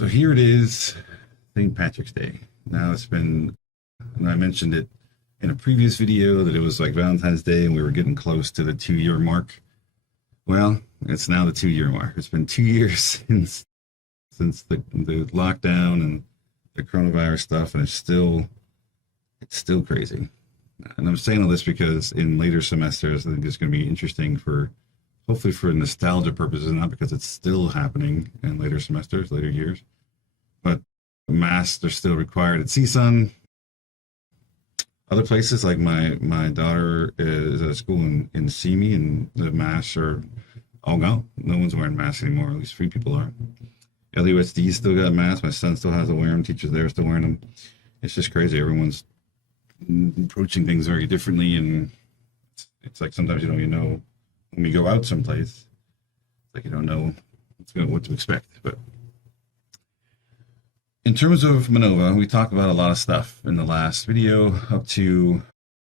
So here it is, St. Patrick's Day. Now it's been, and I mentioned it in a previous video that it was like Valentine's Day and we were getting close to the 2-year mark. Well, it's now the 2-year mark. It's been 2 years since the lockdown and the coronavirus stuff, and it's still crazy. And I'm saying all this because in later semesters, I think it's going to be interesting for, hopefully for nostalgia purposes, not because it's still happening in later semesters, later years, but masks are still required at CSUN. Other places, like my daughter is at a school in CME, and the masks are all gone. No one's wearing masks anymore, at least 3 people are. LUSD still got masks. My son still has to wear them. Teachers there are still wearing them. It's just crazy. Everyone's approaching things very differently, and it's like sometimes you don't even know when we go out someplace. It's like you don't know what to expect. But in terms of MANOVA, we talked about a lot of stuff in the last video, up to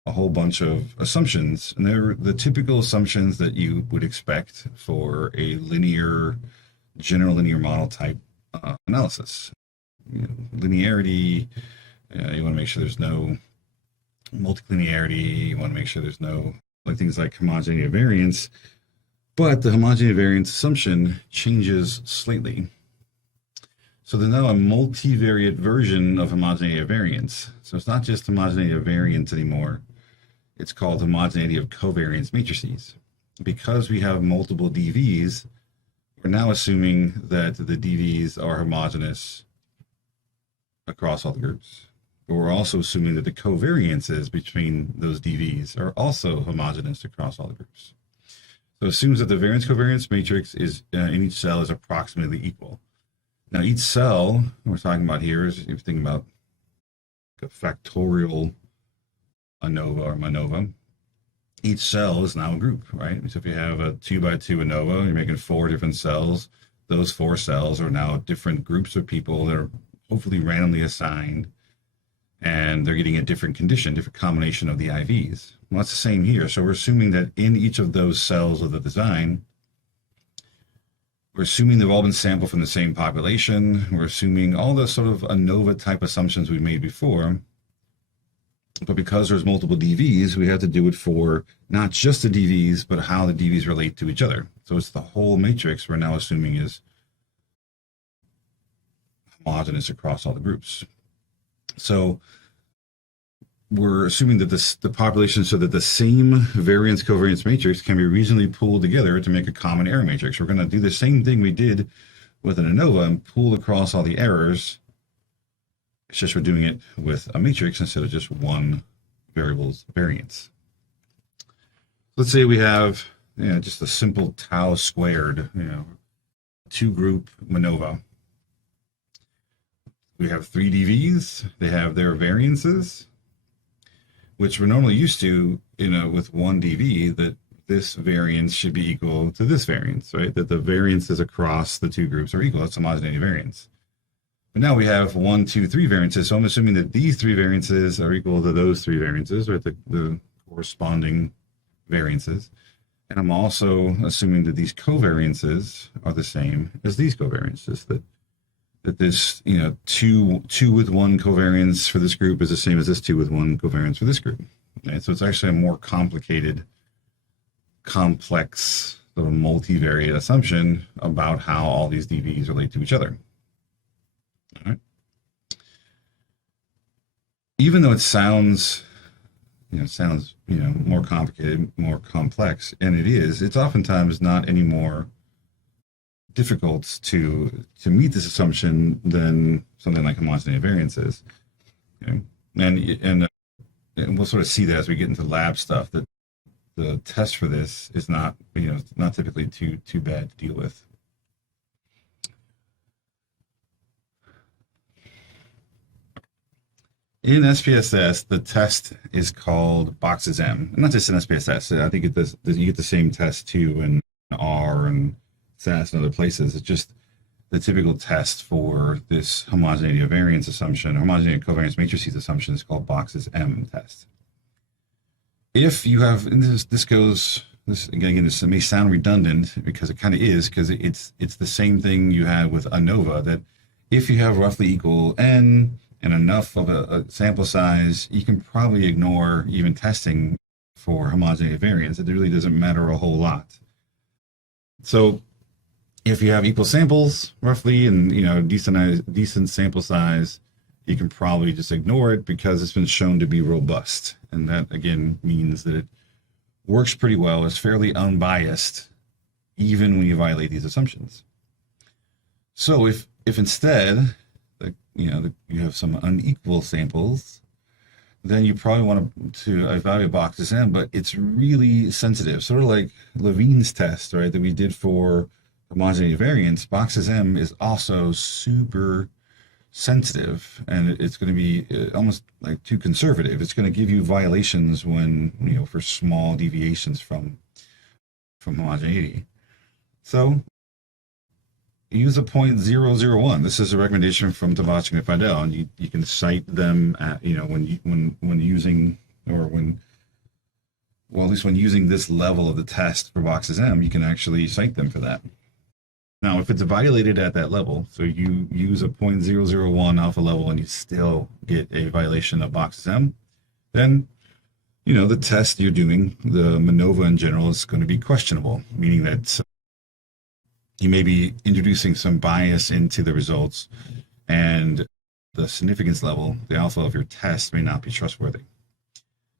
a whole bunch of assumptions, and they're the typical assumptions that you would expect for a general linear model type analysis. Linearity, you want to make sure there's no multilinearity, you want to make sure there's no things like homogeneity of variance, but the homogeneity of variance assumption changes slightly. So there's now a multivariate version of homogeneity of variance. So it's not just homogeneity of variance anymore. It's called homogeneity of covariance matrices. Because we have multiple DVs, we're now assuming that the DVs are homogeneous across all the groups. But we're also assuming that the covariances between those DVs are also homogeneous across all the groups. So it assumes that the variance covariance matrix is in each cell is approximately equal. Now each cell we're talking about here is, if you think about a factorial ANOVA or MANOVA, each cell is now a group, right? So if you have a 2x2 ANOVA, you're making 4 different cells. Those 4 cells are now different groups of people that are hopefully randomly assigned, and they're getting a different condition, different combination of the IVs. Well, that's the same here. So we're assuming that in each of those cells of the design, we're assuming they've all been sampled from the same population. We're assuming all the sort of ANOVA type assumptions we made before. But because there's multiple DVs, we have to do it for not just the DVs, but how the DVs relate to each other. So it's the whole matrix we're now assuming is homogeneous across all the groups. So we're assuming that the population, so that the same variance covariance matrix can be reasonably pooled together to make a common error matrix. We're going to do the same thing we did with an ANOVA and pool across all the errors. It's just we're doing it with a matrix instead of just one variable's variance. Let's say we have just a simple tau squared, 2-group MANOVA. We have 3 DVs. They have their variances, which we're normally used to, with one DV, that this variance should be equal to this variance, right? That the variances across the 2 groups are equal. That's homogeneity variance. But now we have 1, 2, 3 variances. So I'm assuming that these 3 variances are equal to those 3 variances, right? The corresponding variances. And I'm also assuming that these covariances are the same as these covariances, that this, 2 with 1 covariance for this group is the same as this 2 with 1 covariance for this group. Okay? So it's actually a more complicated, complex, sort of multivariate assumption about how all these DVs relate to each other. All right. Even though it sounds, more complicated, more complex, and it is, it's oftentimes not any more difficult to meet this assumption than something like homogeneity variances. Okay? And we'll sort of see that as we get into lab stuff, that the test for this is not, not typically too bad to deal with. In SPSS, the test is called boxes M, and not just in SPSS. I think you get the same test too in R and SAS and other places. It's just the typical test for this homogeneity of variance assumption, homogeneity of covariance matrices assumption, is called boxes M test. If you have, and this may sound redundant because it kind of is, because it's the same thing you had with ANOVA, that if you have roughly equal n and enough of a sample size, you can probably ignore even testing for homogeneity variance. It really doesn't matter a whole lot. So if you have equal samples roughly and decent sample size, you can probably just ignore it because it's been shown to be robust. And that again means that it works pretty well. It's fairly unbiased even when you violate these assumptions. So if instead you have some unequal samples, then you probably want to evaluate boxes M, but it's really sensitive, sort of like Levine's test, right, that we did for homogeneity variance. Boxes M is also super sensitive, and it's going to be almost like too conservative. It's going to give you violations when, for small deviations from homogeneity. So use a 0.001. This is a recommendation from Tabachnik and Fidel, and you can cite them at, when using, or when, well, at least when using this level of the test for boxes M, you can actually cite them for that. Now, if it's violated at that level, so you use a 0.001 alpha level and you still get a violation of boxes M, then, the test you're doing, the MANOVA in general, is going to be questionable, meaning that you may be introducing some bias into the results, and the significance level, the alpha of your test, may not be trustworthy.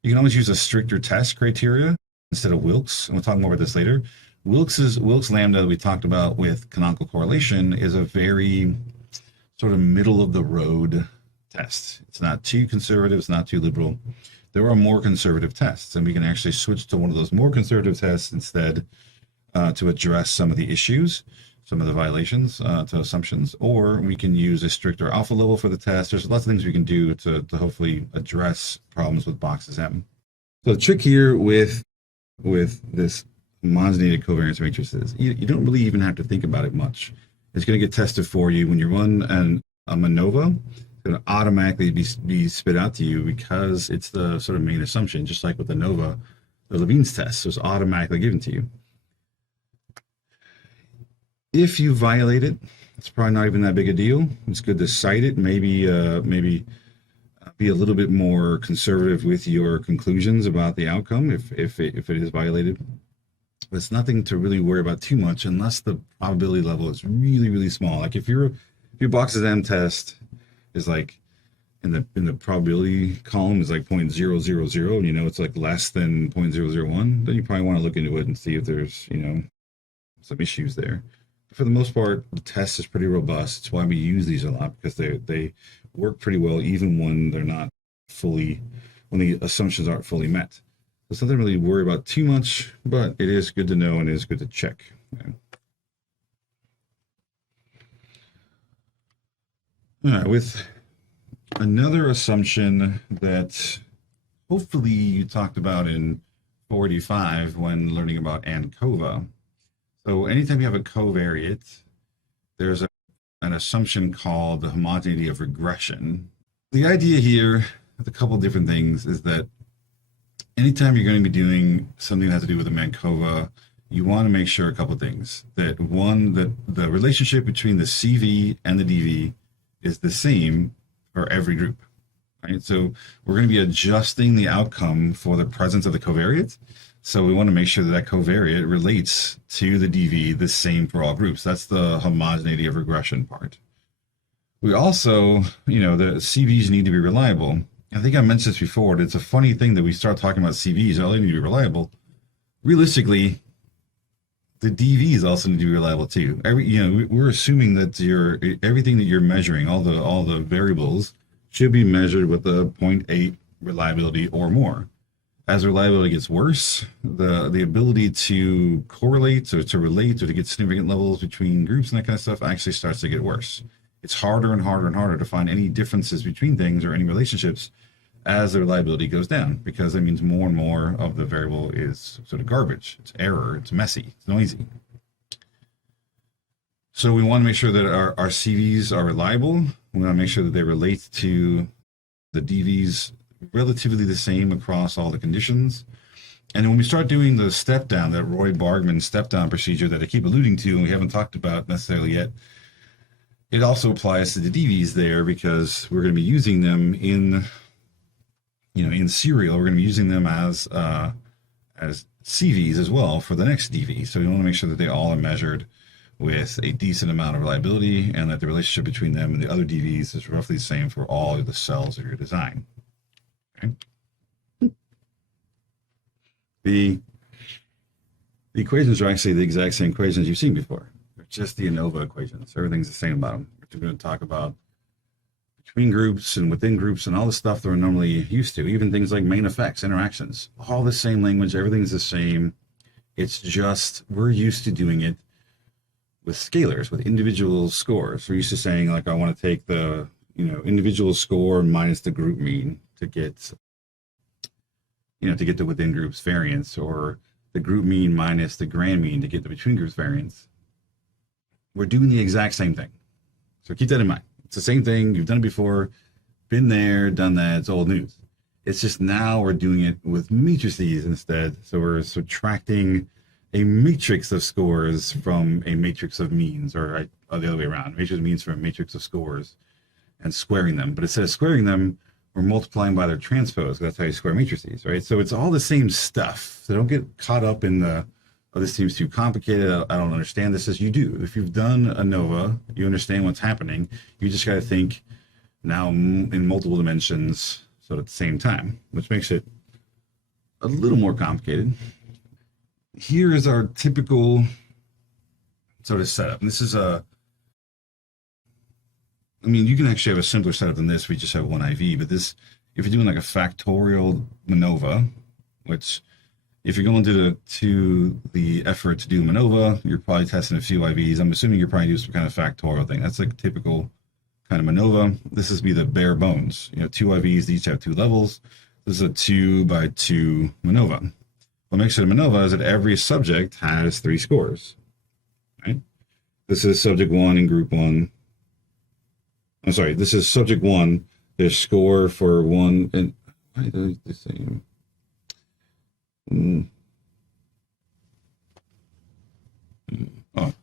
You can always use a stricter test criteria instead of Wilks, and we'll talk more about this later. Wilks Lambda that we talked about with canonical correlation is a very sort of middle of the road test. It's not too conservative, it's not too liberal. There are more conservative tests, and we can actually switch to one of those more conservative tests instead to address some of the issues, some of the violations to assumptions, or we can use a stricter alpha level for the test. There's lots of things we can do to hopefully address problems with boxes M. So the trick here with this homogeneated covariance matrices, you don't really even have to think about it much. It's going to get tested for you when you run a MANOVA. It's going to automatically be spit out to you because it's the sort of main assumption, just like with ANOVA, the Levine's test, so it's automatically given to you. If you violate it, it's probably not even that big a deal. It's good to cite it, maybe be a little bit more conservative with your conclusions about the outcome if it is violated. But it's nothing to really worry about too much unless the probability level is really, really small. Like if your boxes M test is like in the probability column is like 0.000, and it's like less than 0.001, then you probably want to look into it and see if there's some issues there. For the most part, the test is pretty robust. It's why we use these a lot, because they work pretty well even when they're not fully, when the assumptions aren't fully met. It's nothing really to worry about too much, but it is good to know and it is good to check. Okay. All right, with another assumption that hopefully you talked about in 485 when learning about ANCOVA. So anytime you have a covariate, there's an assumption called the homogeneity of regression. The idea here, with a couple of different things, is that anytime you're going to be doing something that has to do with a MANCOVA, you want to make sure a couple of things. That one, that the relationship between the CV and the DV is the same for every group. Right? So we're going to be adjusting the outcome for the presence of the covariate. So we want to make sure that covariate relates to the DV the same for all groups. That's the homogeneity of regression part. We also, the CVs need to be reliable. I think I mentioned this before. It's a funny thing that we start talking about CVs. They need to be reliable. Realistically, the DVs also need to be reliable too. We're assuming that everything that you're measuring, all the variables, should be measured with a 0.8 reliability or more. As reliability gets worse, the ability to correlate or to relate or to get significant levels between groups and that kind of stuff actually starts to get worse. It's harder and harder and harder to find any differences between things or any relationships as the reliability goes down, because that means more and more of the variable is sort of garbage. It's error, it's messy, it's noisy. So we want to make sure that our CVs are reliable. We want to make sure that they relate to the DVs relatively the same across all the conditions. And when we start doing the step down, that Roy Bargman step down procedure that I keep alluding to and we haven't talked about necessarily yet, it also applies to the DVs there because we're going to be using them in, in serial. We're going to be using them as CVs as well for the next DV. So we want to make sure that they all are measured with a decent amount of reliability and that the relationship between them and the other DVs is roughly the same for all of the cells of your design. Okay. The equations are actually the exact same equations you've seen before. They're just the ANOVA equations. Everything's the same about them. We're going to talk about between groups and within groups and all the stuff that we're normally used to, even things like main effects, interactions, all the same language, everything's the same. It's just we're used to doing it with scalars, with individual scores. We're used to saying, like, I want to take the individual score minus the group mean to get the within groups variance, or the group mean minus the grand mean to get the between groups variance. We're doing the exact same thing. So keep that in mind. It's the same thing. You've done it before, been there, done that. It's old news. It's just now we're doing it with matrices instead. So we're subtracting a matrix of scores from a matrix of means, or the other way around. Matrix of means from a matrix of scores and squaring them. But instead of squaring them, we're multiplying by their transpose. That's how you square matrices, right? So it's all the same stuff. So don't get caught up in the, oh, this seems too complicated. I don't understand this. As you do. If you've done ANOVA, you understand what's happening. You just got to think now in multiple dimensions, so at the same time, which makes it a little more complicated. Here is our typical sort of setup. And this is you can actually have a simpler setup than this. We just have one IV, but this, if you're doing like a factorial MANOVA, which if you're going to the effort to do MANOVA, you're probably testing a few IVs. I'm assuming you're probably doing some kind of factorial thing. That's like typical kind of MANOVA. This is be the bare bones. Two IVs, they each have 2 levels. This is a 2 by 2 MANOVA. What makes it a MANOVA is that every subject has 3 scores. Right? This is subject 1 in group 1. I'm sorry, this is subject 1. There's score for 1, and why are they the same? Oh,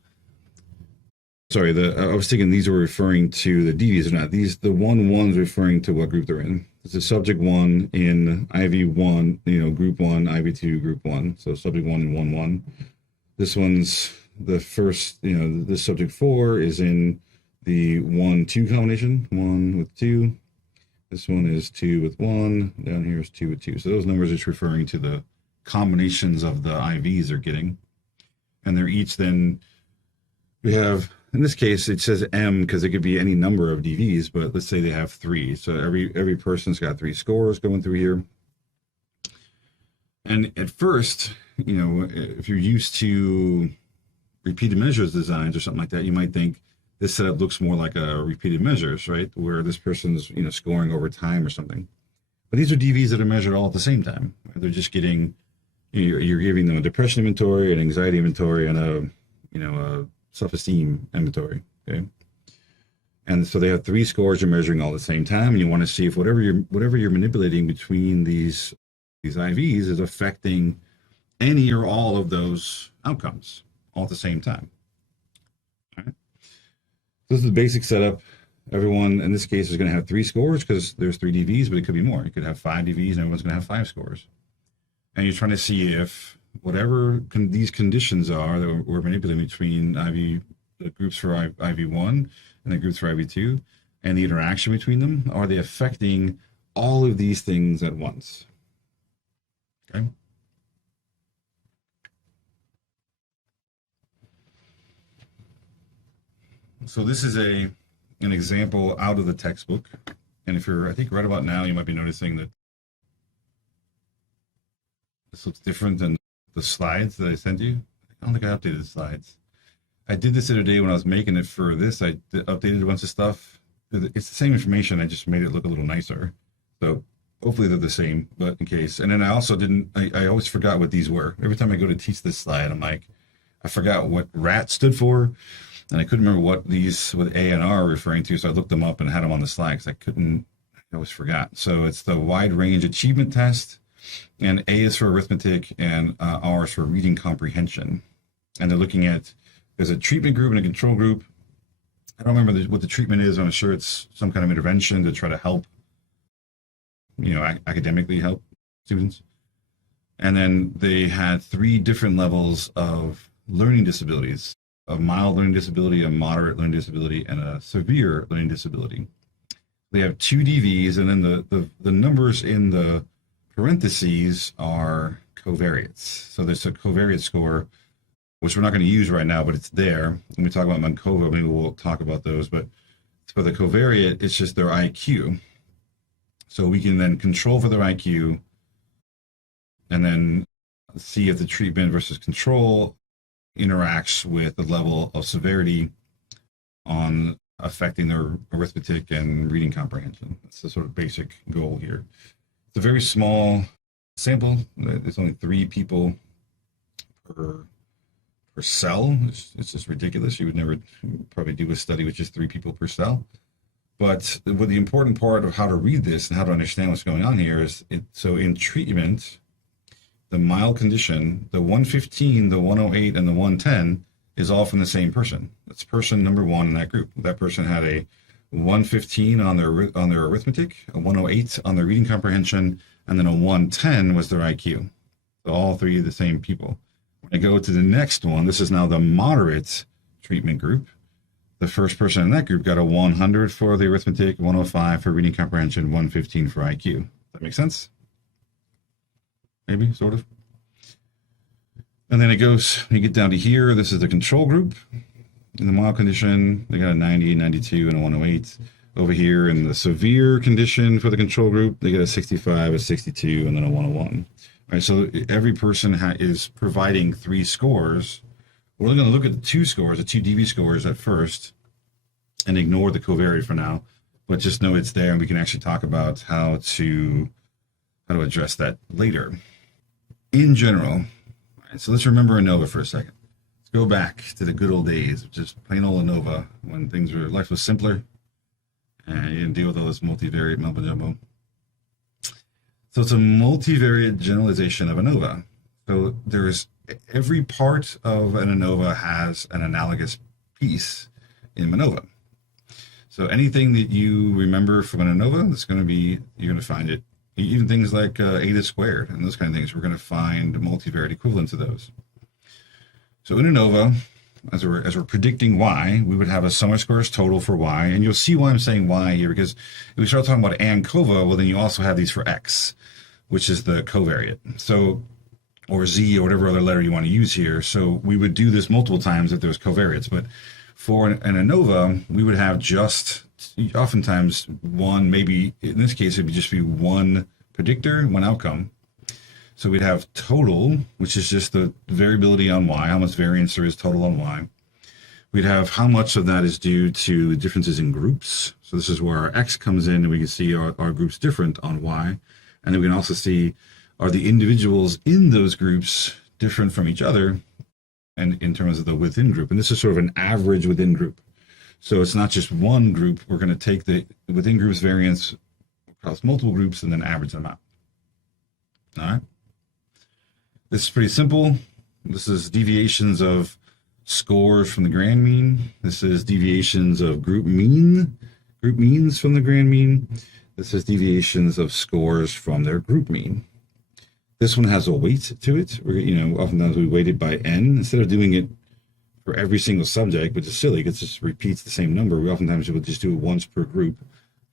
sorry. I was thinking these were referring to the DVs or not. The 1-1's referring to what group they're in. This is subject 1 in IV1, group 1, IV2, group 1. So subject 1 and 1-1. This one's the first. This subject 4 is in the 1-2 combination. 1 with 2. This one is 2 with 1. Down here is 2 with 2. So those numbers are just referring to the combinations of the IVs are getting, and they're each then, we have, in this case it says M because it could be any number of DVs, but let's say they have 3, so every person's got 3 scores going through here. And at first, if you're used to repeated measures designs or something like that, you might think this setup looks more like a repeated measures, right, where this person's scoring over time or something. But these are DVs that are measured all at the same time. They're just getting, you're giving them a depression inventory, an anxiety inventory, and a self-esteem inventory. Okay, and so they have 3 scores you're measuring all at the same time, and you want to see if whatever you're manipulating between these IVs is affecting any or all of those outcomes all at the same time. All right. This is the basic setup. Everyone in this case is going to have 3 scores because there's 3 DVs, but it could be more. You could have 5 DVs and everyone's going to have 5 scores. And you're trying to see if whatever these conditions are that we're manipulating between the groups for IV1 and the groups for IV2 and the interaction between them, are they affecting all of these things at once? Okay. So this is an example out of the textbook. And if you're, I think right about now, you might be noticing that this looks different than the slides that I sent you. I don't think I updated the slides. I did this the other day when I was making it for this. I updated a bunch of stuff. It's the same information. I just made it look a little nicer. So hopefully they're the same, but in case. And then I also I always forgot what these were. Every time I go to teach this slide, I'm like, I forgot what RAT stood for. And I couldn't remember what A and R are referring to. So I looked them up and had them on the slide because I always forgot. So it's the wide range achievement test. And A is for arithmetic, and R is for reading comprehension. And they're looking at, there's a treatment group and a control group. I don't remember what the treatment is. I'm sure it's some kind of intervention to try to help, academically help students. And then they had 3 different levels of learning disabilities: a mild learning disability, a moderate learning disability, and a severe learning disability. They have 2 DVs, and then the numbers in the parentheses are covariates. So there's a covariate score, which we're not going to use right now, but it's there. When we talk about MANCOVA, maybe we'll talk about those. But for the covariate, it's just their IQ. So we can then control for their IQ and then see if the treatment versus control interacts with the level of severity on affecting their arithmetic and reading comprehension. That's the sort of basic goal here. It's a very small sample. There's only 3 people per cell. It's just ridiculous. You would never probably do a study with just 3 people per cell. But what the important part of how to read this and how to understand what's going on here is, so in treatment, the mild condition, the 115, the 108, and the 110 is all from the same person. That's person number 1 in that group. That person had a 115 on their arithmetic, a 108 on their reading comprehension, and then a 110 was their IQ. So all 3 of the same people. When I go to the next one, this is now the moderate treatment group. The first person in that group got a 100 for the arithmetic, 105 for reading comprehension, 115 for IQ. That make sense? Maybe, sort of. And then it goes, you get down to here, this is the control group. In the mild condition, they got a 90, 92, and a 108. Over here in the severe condition for the control group, they got a 65, a 62, and then a 101. All right, so every person is providing 3 scores. We're only going to look at the 2 scores, the 2 DV scores at first, and ignore the covariate for now. But just know it's there, and we can actually talk about how to address that later. In general, so let's remember ANOVA for a second. Let's go back to the good old days of just plain old ANOVA, when life was simpler and you didn't deal with all this multivariate mumbo jumbo. So it's a multivariate generalization of ANOVA. So every part of an ANOVA has an analogous piece in MANOVA. So anything that you remember from an ANOVA, you're going to find it. Even things like eta squared and those kind of things, we're going to find multivariate equivalents of those. So in ANOVA, as we're predicting y, we would have a sum of squares total for y, and you'll see why I'm saying y here, because if we start talking about ANCOVA, well, then you also have these for x, which is the covariate. So, or z, or whatever other letter you want to use here. So we would do this multiple times if there was covariates, but for an ANOVA, we would have just oftentimes one, maybe in this case, it would just be one predictor, one outcome. So we'd have total, which is just the variability on y, how much variance there is total on y. We'd have how much of that is due to differences in groups. So this is where our x comes in, and we can see our groups different on y. And then we can also see, are the individuals in those groups different from each other, and in terms of the within group. And this is sort of an average within group. So it's not just one group. We're going to take the within groups variance across multiple groups and then average them out. All right. This is pretty simple. This is deviations of scores from the grand mean. This is deviations of group means from the grand mean. This is deviations of scores from their group mean. This one has a weight to it. Oftentimes we weight it by n instead of doing it for every single subject, which is silly because it just repeats the same number. We oftentimes will just do it once per group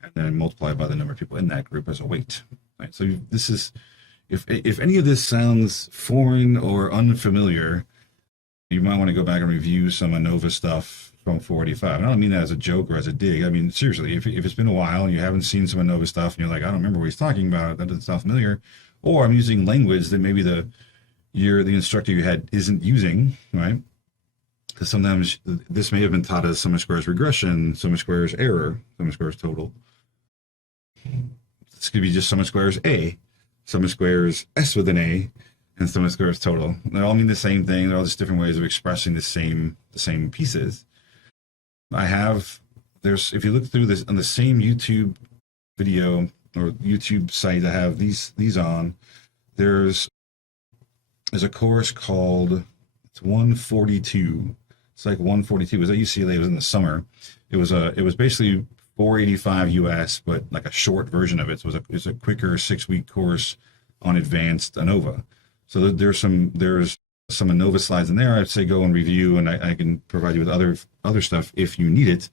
and then multiply by the number of people in that group as a weight. Right? So this is, if any of this sounds foreign or unfamiliar, you might want to go back and review some ANOVA stuff from 485. And I don't mean that as a joke or as a dig. I mean, seriously, if it's been a while and you haven't seen some ANOVA stuff and you're like, I don't remember what he's talking about, that doesn't sound familiar, or I'm using language that maybe the instructor you had isn't using, right? Because sometimes this may have been taught as sum of squares regression, sum of squares error, sum of squares total. This could be just sum of squares A, sum of squares S with an A, and sum of squares total. They all mean the same thing. They're all just different ways of expressing the same pieces. If you look through this on the same YouTube video or YouTube site I have these on, there's a course called, it's 142. It's like 142. It was at UCLA. It was in the summer. It was basically 485 US, but like a short version of it. So it was a quicker 6-week course on advanced ANOVA. So there's some ANOVA slides in there. I'd say go and review, and I can provide you with other stuff if you need it.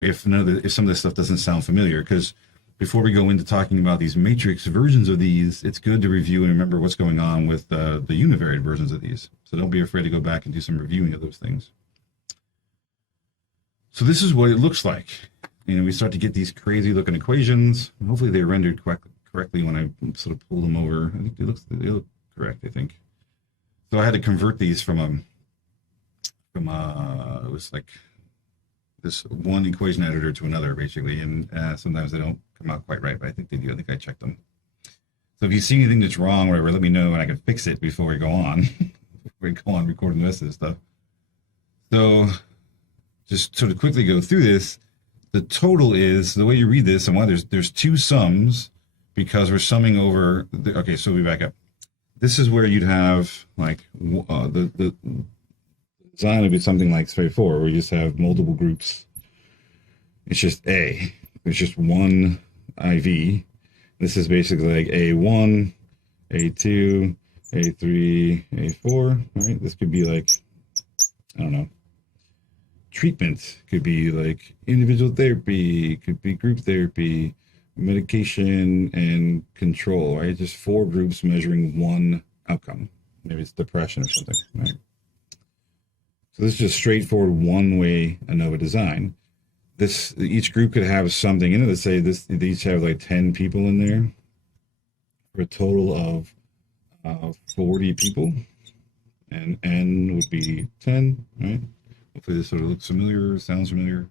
If some of this stuff doesn't sound familiar, because before we go into talking about these matrix versions of these, it's good to review and remember what's going on with the univariate versions of these. So don't be afraid to go back and do some reviewing of those things. So this is what it looks like. We start to get these crazy looking equations. Hopefully they rendered correctly when I sort of pull them over. I think they look correct, I think. So I had to convert these from it was like this one equation editor to another, basically, and sometimes they don't come out quite right, but I think they do. I think I checked them. So if you see anything that's wrong, whatever, let me know, and I can fix it before we go on. Recording the rest of this stuff. So just sort of quickly go through this. The total is, the way you read this, and why there's two sums, because we're summing over. Okay, so we back up. This is where you'd have like the design would be something like straightforward, where you just have multiple groups. It's just A. There's just one IV. This is basically like A1, A2, A3, A4. Right? This could be like, I don't know. Treatment could be like individual therapy, could be group therapy, medication, and control, right? Just 4 groups measuring one outcome. Maybe it's depression or something, right? So this is just straightforward one-way ANOVA design. Each group could have something in it. Let's say they each have like 10 people in there for a total of 40 people, and N would be 10, right? Hopefully this sort of looks familiar, sounds familiar.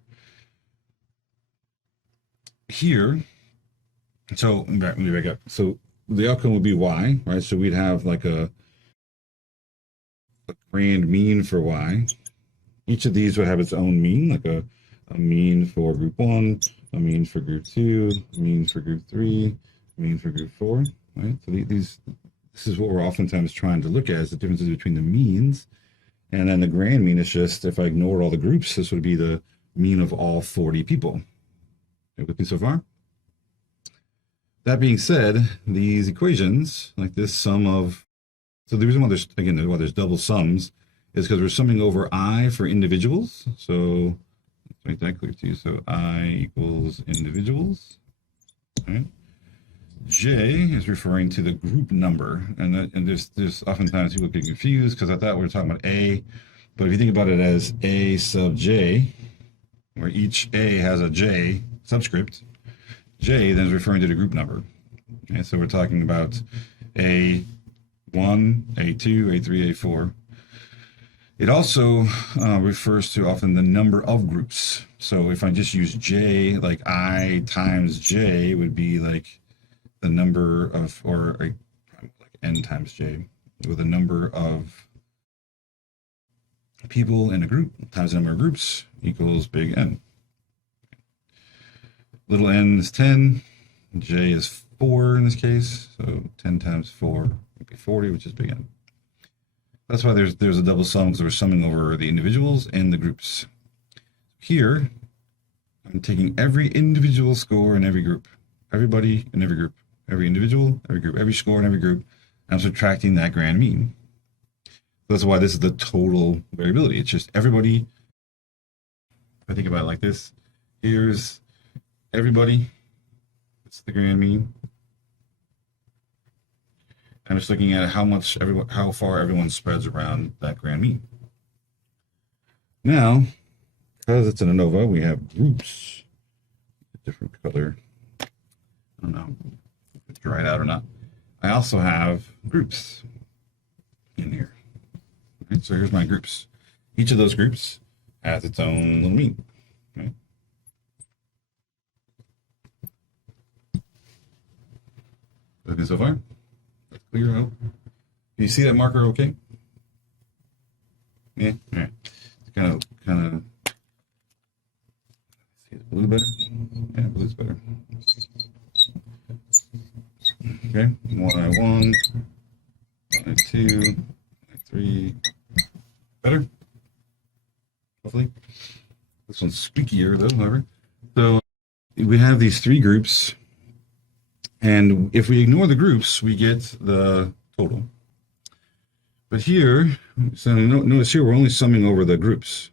Here, so let me back up. So the outcome would be Y, right? So we'd have like a grand mean for Y. Each of these would have its own mean, like a mean for group 1, a mean for group 2, a mean for group 3, a mean for group 4, right? So this is what we're oftentimes trying to look at, is the differences between the means. And then the grand mean is just, if I ignored all the groups, this would be the mean of all 40 people. You with me so far? That being said, these equations, like this sum of, so the reason why there's double sums is because we're summing over I for individuals. So let's make that clear to you. So I equals individuals, right? J is referring to the group number, and there's oftentimes people get confused because I thought we were talking about A, but if you think about it as A sub J, where each A has a J subscript, J then is referring to the group number. Okay, so we're talking about A1, A2, A3, A4. It also refers to often the number of groups. So if I just use J, like I times J would be like the number of, or like N times J, with the number of people in a group times the number of groups equals big N. Little n is 10, J is 4 in this case, so 10 times 4 would be 40, which is big N. That's why there's a double sum, because we're summing over the individuals and the groups. Here, I'm taking every individual score in every group, everybody in every group, every individual, every group, every score in every group, and I'm subtracting that grand mean. That's why this is the total variability. It's just everybody. If I think about it like this, here's everybody. It's the grand mean. I'm just looking at how far everyone spreads around that grand mean. Now, because it's an ANOVA, we have groups. A different color. I don't know if it's dried out or not. I also have groups in here. Right, so here's my groups. Each of those groups has its own little mean. Okay. Looking so far? That's clear. Oh. Can you see that marker okay? Yeah. All right. Kind of. See the blue better? Yeah, blue's better. Okay. Y1, Y2, Y3. Better? Hopefully. This one's squeakier though. we have these three groups, and if we ignore the groups, we get the total. But here, so notice here we're only summing over the groups.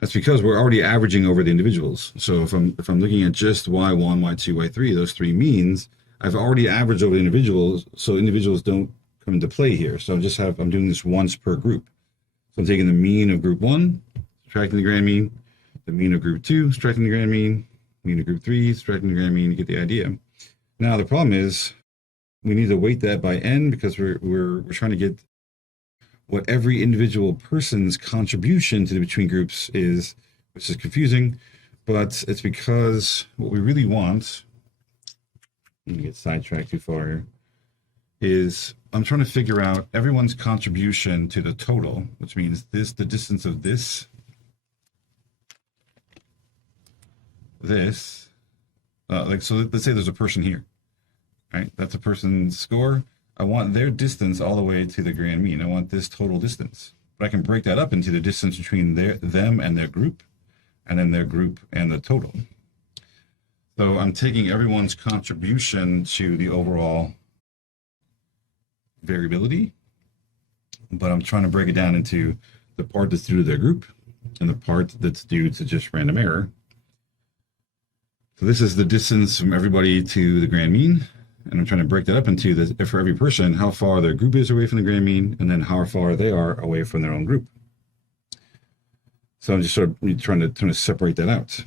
That's because we're already averaging over the individuals. So if I'm looking at just y1, y2, y3, those three means, I've already averaged over the individuals, so individuals don't come into play here. So I'm doing this once per group. So I'm taking the mean of group 1, subtracting the grand mean, the mean of group 2, subtracting the grand mean of group 3, subtracting the grand mean, you get the idea. Now the problem is we need to weight that by n because we're trying to get what every individual person's contribution to the between groups is, which is confusing, but it's because what we really want, let me get sidetracked too far here, is I'm trying to figure out everyone's contribution to the total, which means the distance of this, so let's say there's a person here, right? That's a person's score. I want their distance all the way to the grand mean. I want this total distance. But I can break that up into the distance between them and their group, and then their group and the total. So I'm taking everyone's contribution to the overall variability, but I'm trying to break it down into the part that's due to their group and the part that's due to just random error. So this is the distance from everybody to the grand mean. And I'm trying to break that up into for every person, how far their group is away from the grand mean, and then how far they are away from their own group. So I'm just sort of trying to separate that out.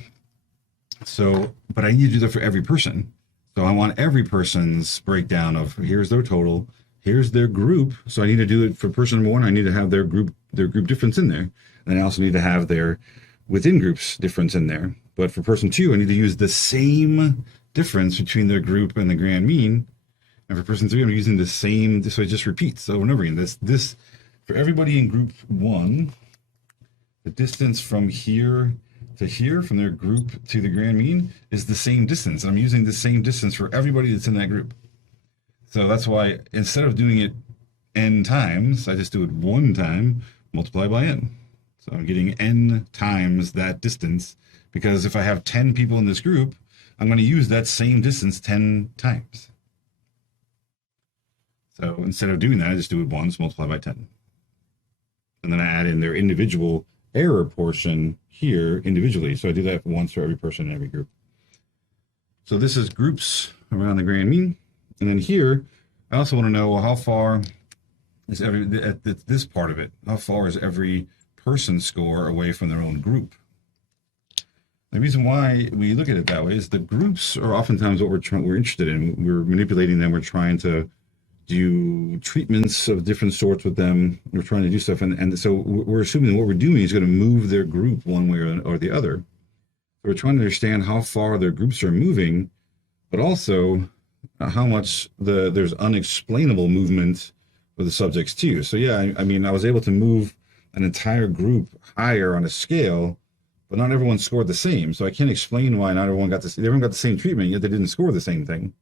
So, but I need to do that for every person. So I want every person's breakdown of here's their total, here's their group. So I need to do it for person number 1. I need to have their group difference in there. And I also need to have their within groups difference in there. But for person 2, I need to use the same difference between their group and the grand mean, and for person 3 I'm using the same, so it just repeats over and over again. This for everybody in group 1, the distance from here to here, from their group to the grand mean, is the same distance. I'm using the same distance for everybody that's in that group. So that's why instead of doing it n times, I just do it 1 time, multiply by n. So I'm getting n times that distance, because if I have 10 people in this group, I'm going to use that same distance 10 times. So instead of doing that, I just do it once, multiply by 10. And then I add in their individual error portion here individually. So I do that once for every person in every group. So this is groups around the grand mean. And then here, I also want to know, well, how far is this part of it, how far is every person's score away from their own group? The reason why we look at it that way is the groups are oftentimes what we're interested in. We're manipulating them. We're trying to do treatments of different sorts with them. We're trying to do stuff. And so we're assuming what we're doing is going to move their group one way or the other. So we're trying to understand how far their groups are moving, but also how much there's unexplainable movement for the subjects too. So yeah, I mean, I was able to move an entire group higher on a scale, but not everyone scored the same. So I can't explain why not everyone got everyone got the same treatment, yet they didn't score the same thing.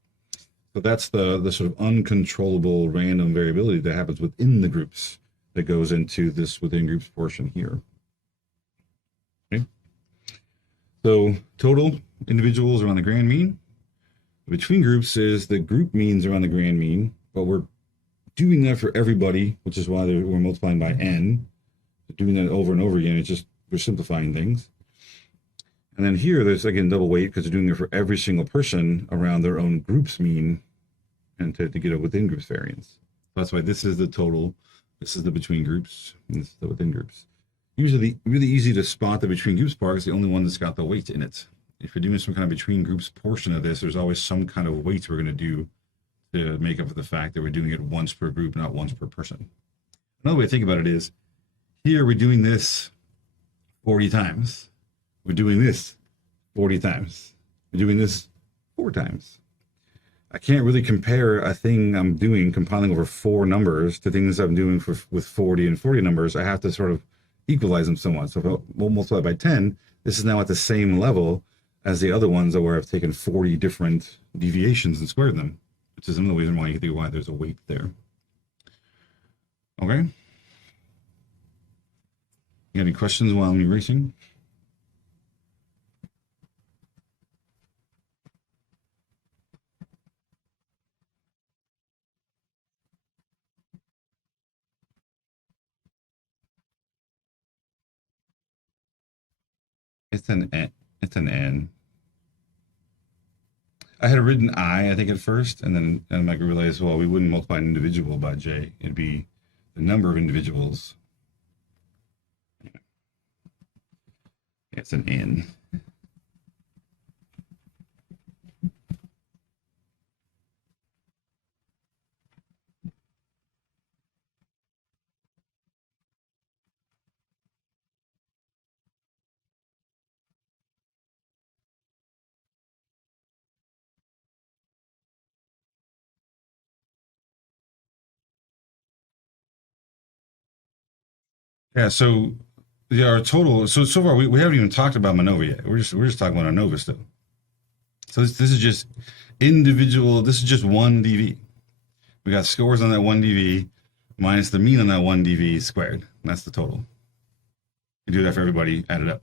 So that's the sort of uncontrollable random variability that happens within the groups that goes into this within groups portion here. Okay. So total individuals are on the grand mean. Between groups is the group means around the grand mean, but we're doing that for everybody, which is why we're multiplying by n. Doing that over and over again, it's just we're simplifying things. And then here, there's again double weight because we're doing it for every single person around their own group's mean, and to get a within groups variance. That's why this is the total, this is the between groups, and this is the within groups. Usually, really easy to spot the between groups part is the only one that's got the weight in it. If you're doing some kind of between groups portion of this, there's always some kind of weight we're going to do to make up for the fact that we're doing it once per group, not once per person. Another way to think about it is, here we're doing this 40 times. We're doing this 40 times. We're doing this 4 times. I can't really compare a thing I'm doing compiling over 4 numbers to things I'm doing with 40 and 40 numbers. I have to sort of equalize them somewhat. So if we'll multiply by 10, this is now at the same level as the other ones where I've taken 40 different deviations and squared them, which is another reason why you can think why there's a weight there. Okay. You got any questions while I'm erasing? It's an N. It's an N. I had written I think, at first, and then I realized, well, we wouldn't multiply an individual by J. It'd be the number of individuals. It's an N. Yeah, so yeah, our total. So far we haven't even talked about MANOVA yet. We're just talking about ANOVA still. So this is just individual. This is just one DV. We got scores on that one DV minus the mean on that one DV squared. That's the total. You do that for everybody. Add it up.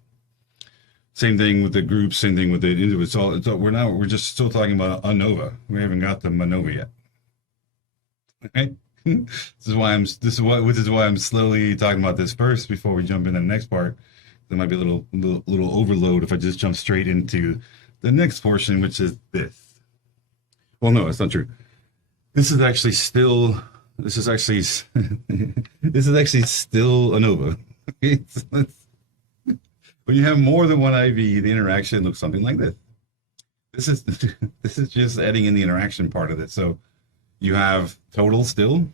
Same thing with the groups. Same thing with the individuals. We're just still talking about ANOVA. We haven't got the MANOVA yet. Okay. This is why I'm slowly talking about this first before we jump into the next part. There might be a little overload if I just jump straight into the next portion, which is this. Well, no, that's not true. This is actually still this is actually still ANOVA. Okay? When you have more than one IV, the interaction looks something like this. This is just adding in the interaction part of it. So you have total still.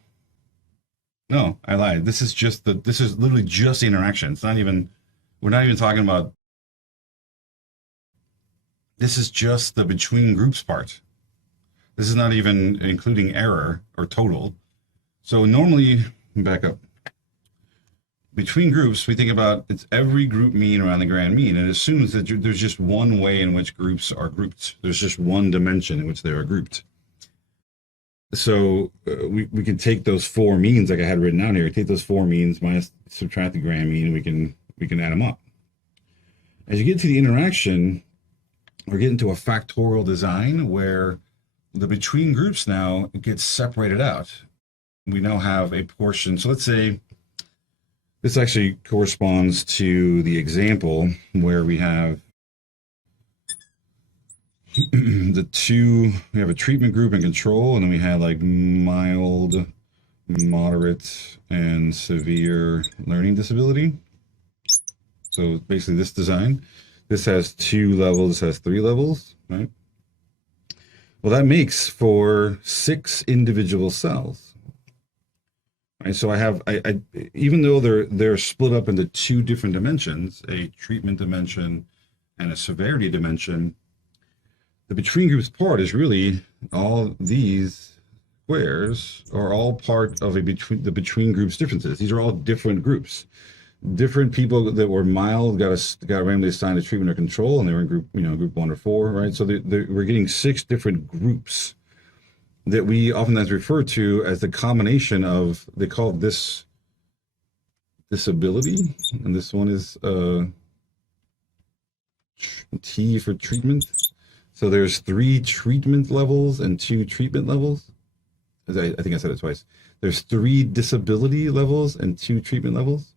No, I lied. This is literally just the interaction. It's not even, we're not even talking about, this is just the between groups part. This is not even including error or total. So normally, back up. Between groups, we think about it's every group mean around the grand mean. It assumes that there's just one way in which groups are grouped. There's just one dimension in which they are grouped. So we can take those four means like I had written down here, take those four means minus subtract the grand mean, and we can add them up. As you get to the interaction, we're getting to a factorial design where the between groups now gets separated out. We now have a portion. So let's say this actually corresponds to the example where we have we have a treatment group and control, and then we had like mild, moderate, and severe learning disability. So basically this design, this has 2 levels, this has 3 levels, right? Well, that makes for 6 individual cells. Right? So I even though they're split up into 2 different dimensions, a treatment dimension and a severity dimension, the between groups part is really all these squares are all part of the between groups differences. These are all different groups. Different people that were mild got randomly assigned a treatment or control, and they were in group 1 or 4, right? So we're getting 6 different groups that we oftentimes refer to as the combination of, they call this disability, and this one is T for treatment. So there's 3 treatment levels and 2 treatment levels. I think I said it twice. There's 3 disability levels and 2 treatment levels.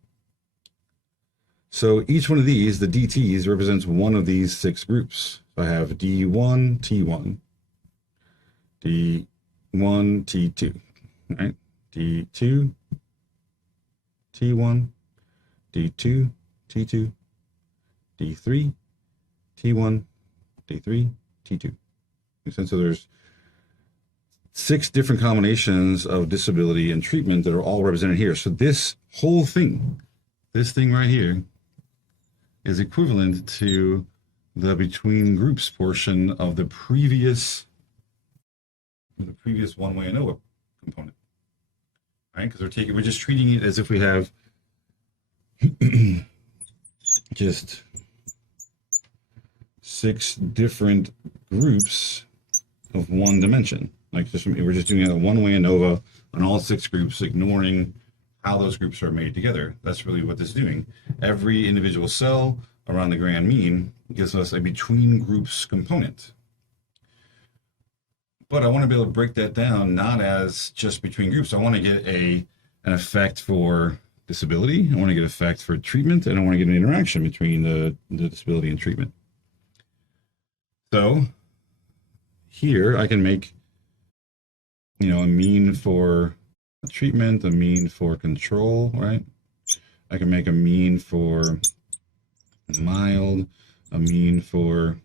So each one of these, the DTs, represents one of these 6 groups. So I have D1, T1, D1, T2, right? D2, T1, D2, T2, D3, T1, D3, T2. Makes sense? So there's 6 different combinations of disability and treatment that are all represented here. So this whole thing, this thing right here, is equivalent to the between groups portion of the previous one-way ANOVA component, right? Because we're just treating it as if we have just 6 different groups of one dimension. Like we're just doing a one-way ANOVA on all 6 groups, ignoring how those groups are made together. That's really what this is doing. Every individual cell around the grand mean gives us a between groups component. But I want to be able to break that down not as just between groups. I want to get an effect for disability, I want to get effect for treatment, and I want to get an interaction between the disability and treatment. So here I can make, you know, a mean for treatment, a mean for control, right? I can make a mean for mild, a mean for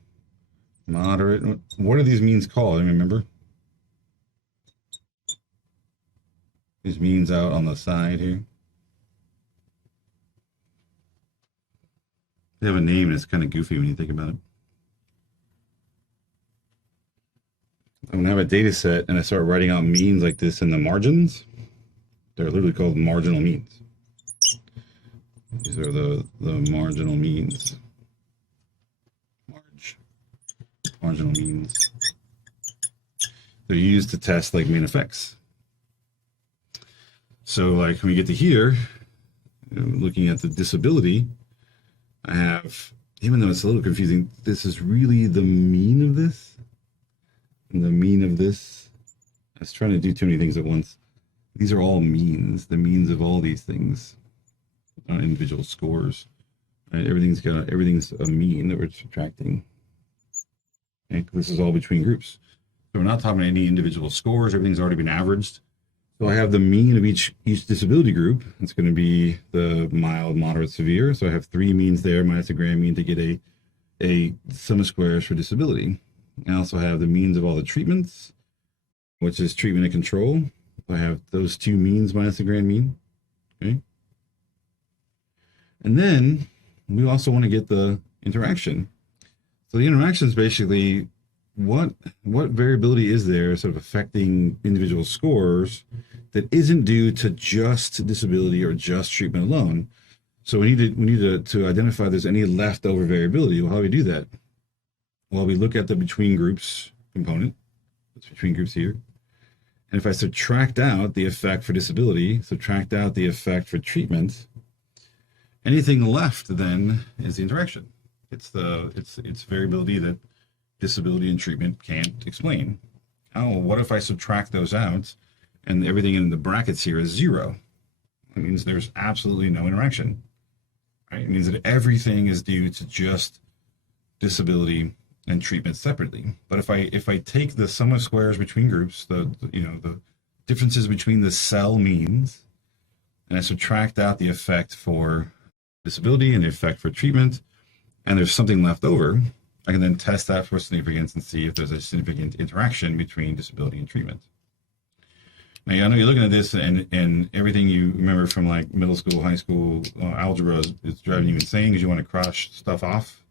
moderate. What are these means called? I remember. These means out on the side here. They have a name and it's kind of goofy when you think about it. When I have a data set and I start writing out means like this in the margins, they're literally called marginal means. These are the marginal means. Marginal means. They're used to test like main effects. So like when we get to here, you know, looking at the disability, I have, even though it's a little confusing, this is really the mean of this. And the mean of this. I was trying to do too many things at once. These are all means, the means of all these things. Individual scores. Right? Everything's a mean that we're subtracting. Okay? This is all between groups. So we're not talking about any individual scores. Everything's already been averaged. So I have the mean of each disability group. It's going to be the mild, moderate, severe. So I have 3 means there minus a grand mean to get a sum of squares for disability. I also have the means of all the treatments, which is treatment and control. I have those 2 means minus the grand mean. Okay. And then we also want to get the interaction. So the interaction is basically what variability is there sort of affecting individual scores that isn't due to just disability or just treatment alone. So we need to identify if there's any leftover variability. Well, how do we do that? Well, we look at the between groups component. It's between groups here. And if I subtract out the effect for disability, subtract out the effect for treatment, anything left then is the interaction. It's variability that disability and treatment can't explain. Oh, what if I subtract those out and everything in the brackets here is 0? It means there's absolutely no interaction. Right? It means that everything is due to just disability and treatment separately. But if I take the sum of squares between groups, the differences between the cell means, and I subtract out the effect for disability and the effect for treatment, and there's something left over, I can then test that for significance and see if there's a significant interaction between disability and treatment. Now, I know you're looking at this and everything you remember from like middle school, high school algebra is driving you insane because you want to cross stuff off.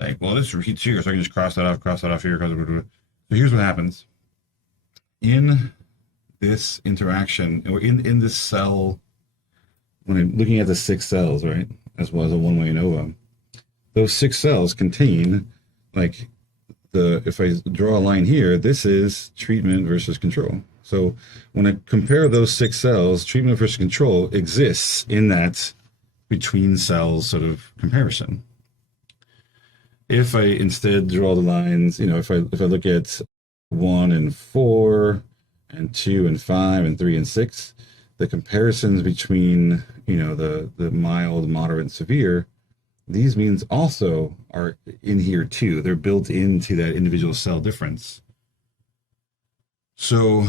Like, well, this repeats here, so I can just cross that off here. So here's what happens. In this interaction, or in this cell, when I'm looking at the 6 cells, right, as well as a one-way ANOVA, those 6 cells contain, like, if I draw a line here, this is treatment versus control. So when I compare those 6 cells, treatment versus control exists in that between cells sort of comparison. If I instead draw the lines, if I look at 1 and 4 and 2 and 5 and 3 and 6, the comparisons between, the mild, moderate, and severe, these means also are in here too. They're built into that individual cell difference. So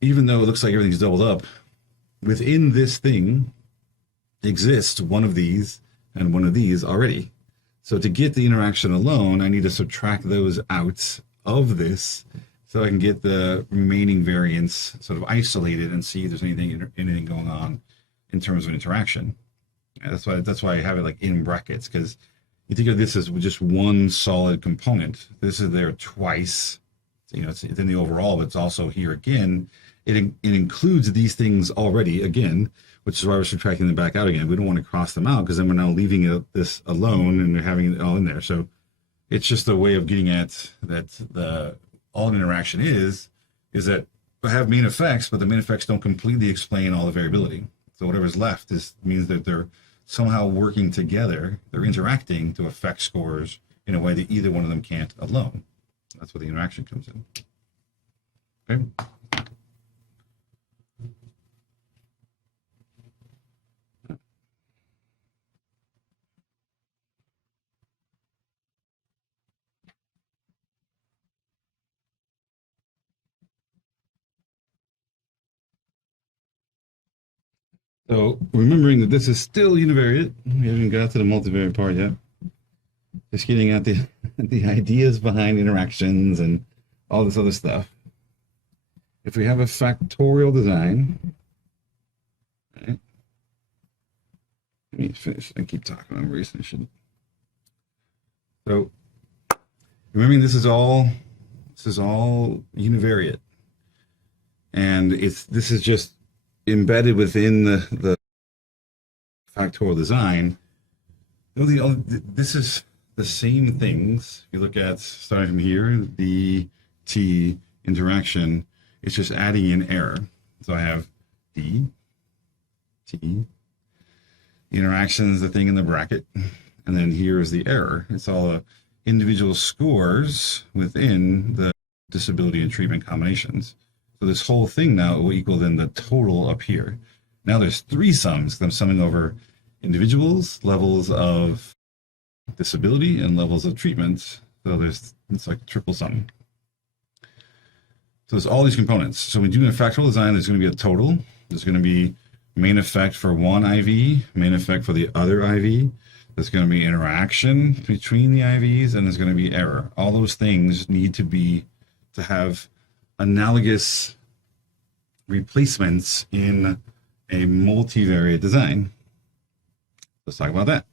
even though it looks like everything's doubled up, within this thing exists one of these and one of these already. So to get the interaction alone, I need to subtract those out of this so I can get the remaining variance sort of isolated and see if there's anything going on in terms of interaction. And that's why I have it like in brackets, because you think of this as just one solid component. This is there twice. It's in the overall, but it's also here again. It includes these things already again, which is why we're subtracting them back out again. We don't want to cross them out because then we're now leaving this alone and they're having it all in there. So it's just a way of getting at that all an interaction is that I have main effects, but the main effects don't completely explain all the variability. So whatever's left means that they're somehow working together. They're interacting to affect scores in a way that either one of them can't alone. That's where the interaction comes in. Okay. So remembering that this is still univariate, we haven't got to the multivariate part yet. Just getting at the the ideas behind interactions and all this other stuff. If we have a factorial design, right? Let me finish. I keep talking over reason I shouldn't. So remembering this is all univariate, and this is just embedded within the factorial design. This is the same things. If you look at starting from here, the T interaction, it's just adding in error. So I have D, T, interaction is the thing in the bracket, and then here is the error. It's all the individual scores within the disability and treatment combinations. So this whole thing now will equal then the total up here. Now there's three sums. I'm summing over individuals, levels of disability, and levels of treatment. So it's like triple sum. So there's all these components. So when we do a factorial design, there's going to be a total. There's going to be main effect for one IV, main effect for the other IV. There's going to be interaction between the IVs, and there's going to be error. All those things need to have analogous replacements in a multivariate design. Let's talk about that.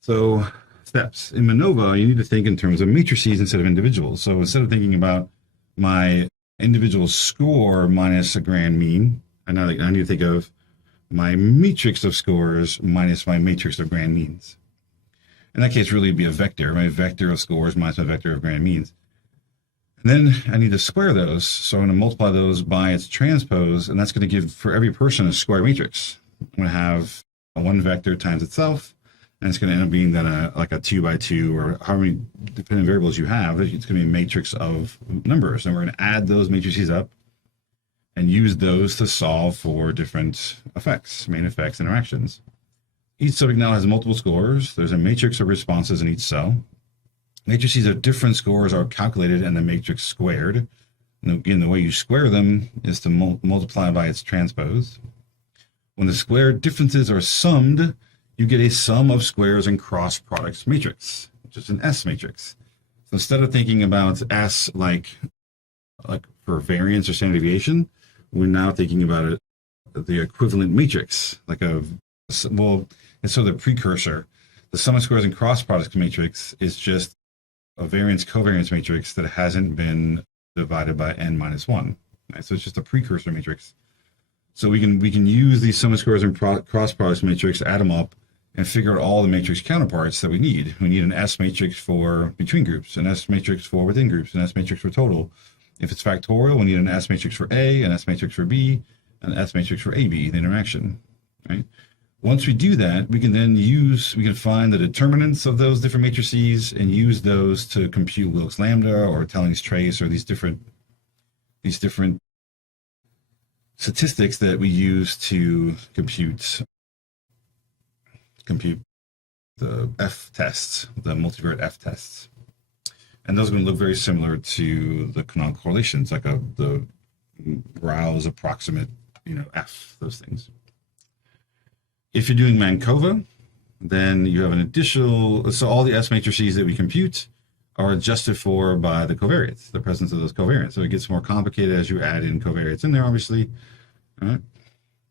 So steps. In MANOVA, you need to think in terms of matrices instead of individuals. So instead of thinking about my individual score minus a grand mean, I need to think of my matrix of scores minus my matrix of grand means. In that case, really it'd be a vector, my vector of scores minus my vector of grand means. And then I need to square those. So I'm going to multiply those by its transpose, and that's going to give for every person a square matrix. I'm going to have a one vector times itself, and it's going to end up being then like a 2 by 2 or how many dependent variables you have. It's going to be a matrix of numbers, and we're going to add those matrices up and use those to solve for different effects, main effects, interactions. Each subject now has multiple scores. There's a matrix of responses in each cell. Matrices of different scores are calculated and the matrix squared. And again, the way you square them is to multiply by its transpose. When the squared differences are summed, you get a sum of squares and cross products matrix, which is an S matrix. So instead of thinking about S like for variance or standard deviation, we're now thinking about it the equivalent matrix, it's so the precursor. The sum of squares and cross products matrix is just a variance covariance matrix that hasn't been divided by n minus 1. Right? So it's just a precursor matrix. So we can use these sum of squares and cross products matrix, add them up, and figure out all the matrix counterparts that we need. We need an S matrix for between groups, an S matrix for within groups, an S matrix for total. If it's factorial, we need an S matrix for A, an S matrix for B, an S matrix for AB, the interaction. Right? Once we do that, we can find the determinants of those different matrices and use those to compute Wilks Lambda or Telling's trace or these different statistics that we use to compute the F tests, the multivariate F tests. And those are going to look very similar to the canonical correlations, like the Rouse approximate, F, those things. If you're doing MANCOVA, then you have an additional, so all the S matrices that we compute are adjusted for by the covariates, the presence of those covariates. So it gets more complicated as you add in covariates in there, obviously. All right,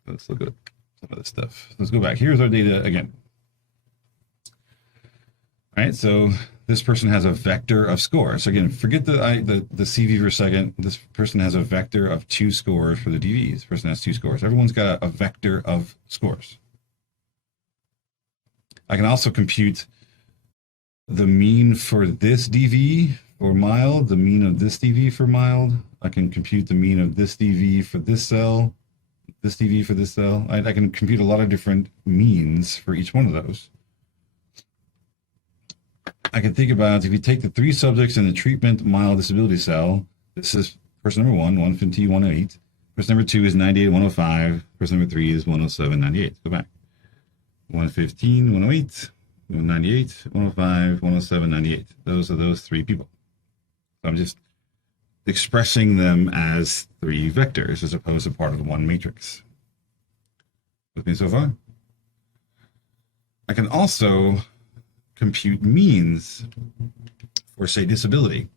let's look at some of this stuff. Let's go back. Here's our data again. All right, so this person has a vector of scores. So again, forget the CV for a second. This person has a vector of 2 scores for the DVs. This person has 2 scores. Everyone's got a vector of scores. I can also compute the mean for this DV for mild, the mean of this DV for mild. I can compute the mean of this DV for this cell, this DV for this cell. I can compute a lot of different means for each one of those. I can think about if you take the 3 subjects in the treatment mild disability cell, this is person number 1, 150, 108. Person number 2 is 98, 105. Person number 3 is 107, 98. Go back. 115, 108, 198, 105, 107, 98. Those are those 3 people. So I'm just expressing them as 3 vectors as opposed to part of the one matrix. With me so far? I can also compute means for, say, disability.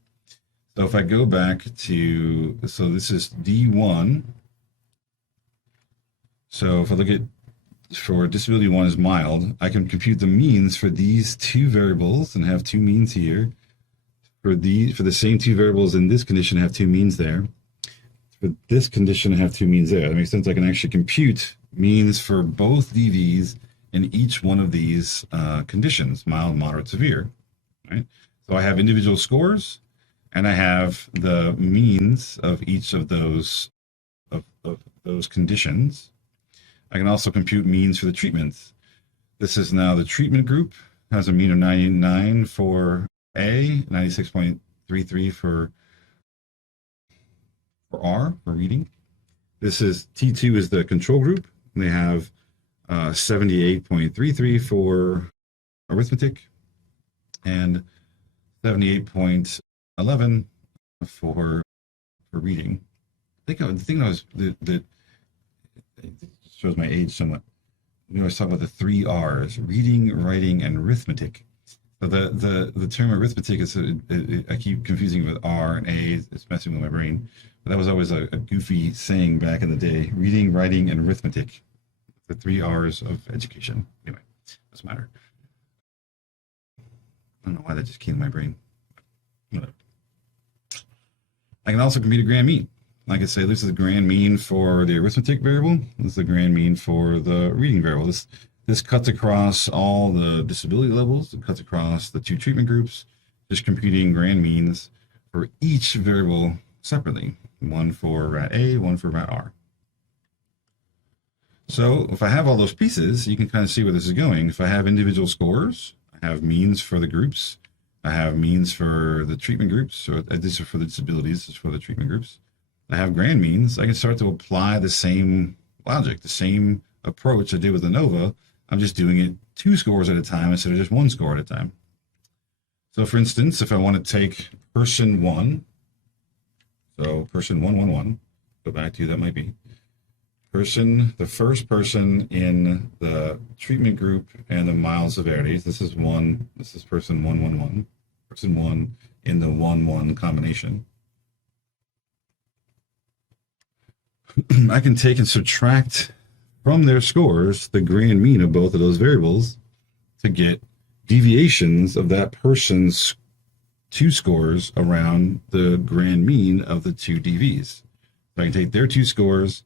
So if I go back to, so this is D1. So if I look at, for disability 1 is mild, I can compute the means for these two variables and have two means here. For the same two variables in this condition, I have two means there. For this condition, I have two means there. That makes sense. I can actually compute means for both DVs in each one of these conditions, mild, moderate, severe. Right? So I have individual scores, and I have the means of each of those conditions. I can also compute means for the treatments. This is now the treatment group, has a mean of 99 for A, 96.33 for R, for reading. This is T2 is the control group. They have 78.33 for arithmetic and 78.11 for reading. I think the thing that shows my age somewhat. We always talk about the three R's: reading, writing, and arithmetic. So the term arithmetic is I keep confusing with R and A. It's messing with my brain. But that was always a goofy saying back in the day: reading, writing, and arithmetic. The three R's of education. Anyway, doesn't matter. I don't know why that just came to my brain. Whatever. I can also compute a grand mean. I can say this is the grand mean for the arithmetic variable. This is the grand mean for the reading variable. This cuts across all the disability levels. It cuts across the two treatment groups, just computing grand means for each variable separately. One for rat A, one for rat R. So if I have all those pieces, you can kind of see where this is going. If I have individual scores, I have means for the groups. I have means for the treatment groups. So this is for the disabilities, this is for the treatment groups. I have grand means. I can start to apply the same logic, the same approach I did with ANOVA. I'm just doing it two scores at a time instead of just one score at a time. So for instance, if I want to take person 1, so person 111, go back to who that might be. The first person in the treatment group and the mild severities. This is person 111, person 1 in the 1-1 combination. I can take and subtract from their scores the grand mean of both of those variables to get deviations of that person's two scores around the grand mean of the two DVs. So I can take their two scores,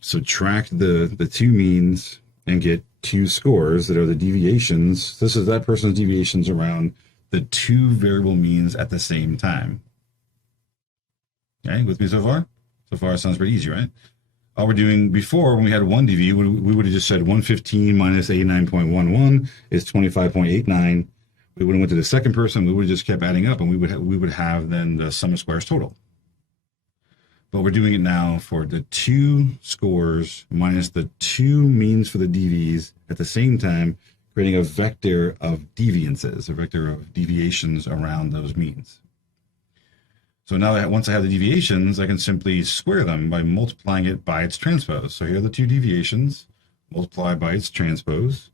subtract the two means, and get two scores that are the deviations. This is that person's deviations around the two variable means at the same time. Okay, with me so far? So far, it sounds pretty easy, right? All we're doing before, when we had one DV, we would have just said 115 minus 89.11 is 25.89. We would have went to the second person. We would have just kept adding up, and we would have then the sum of squares total. But we're doing it now for the two scores minus the two means for the DVs at the same time, creating a vector of deviances, a vector of deviations around those means. So now that once I have the deviations, I can simply square them by multiplying it by its transpose. So here are the two deviations multiplied by its transpose.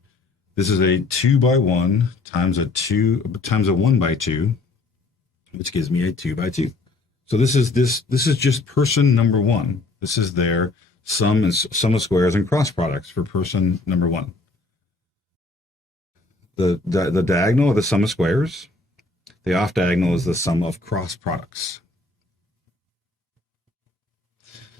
This is a 2 by 1 times a 1 by 2, which gives me a 2 by 2. So this is just person number 1. This is their sum of squares and cross products for person number 1. The diagonal of the sum of squares. The off diagonal is the sum of cross products.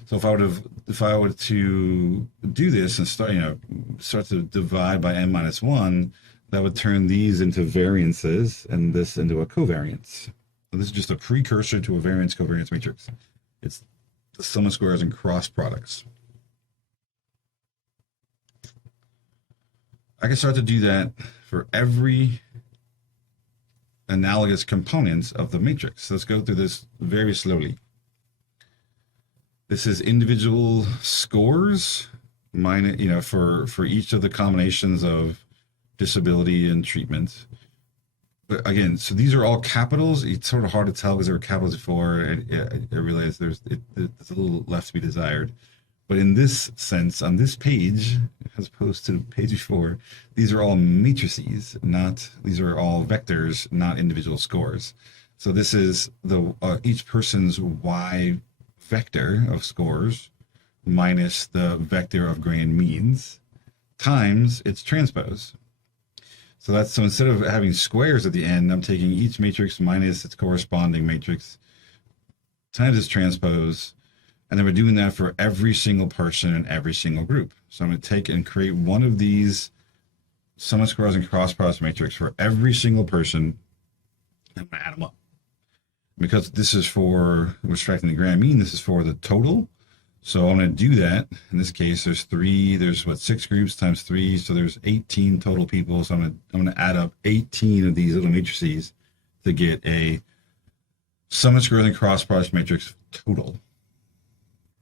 So if I were to do this and start to divide by n minus 1, that would turn these into variances and this into a covariance. So this is just a precursor to a variance covariance matrix. It's the sum of squares and cross products. I can start to do that for every analogous components of the matrix. Let's go through this very slowly. This is individual scores, for each of the combinations of disability and treatment. But again, so these are all capitals. It's sort of hard to tell because there were capitals before. I realize there's a little left to be desired. But in this sense, on this page, as opposed to the page before, these are all matrices, these are all vectors, not individual scores. So this is the each person's y vector of scores minus the vector of grand means times its transpose. So instead of having squares at the end, I'm taking each matrix minus its corresponding matrix times its transpose. And then we're doing that for every single person in every single group. So I'm going to take and create one of these sum of squares and cross products matrix for every single person. I'm going to add them up. Because this is for extracting the grand mean, this is for the total. So I'm going to do that. In this case, there's what, 6 groups times 3, so there's 18 total people. So I'm going to add up 18 of these little matrices to get a sum of squares and cross products matrix total.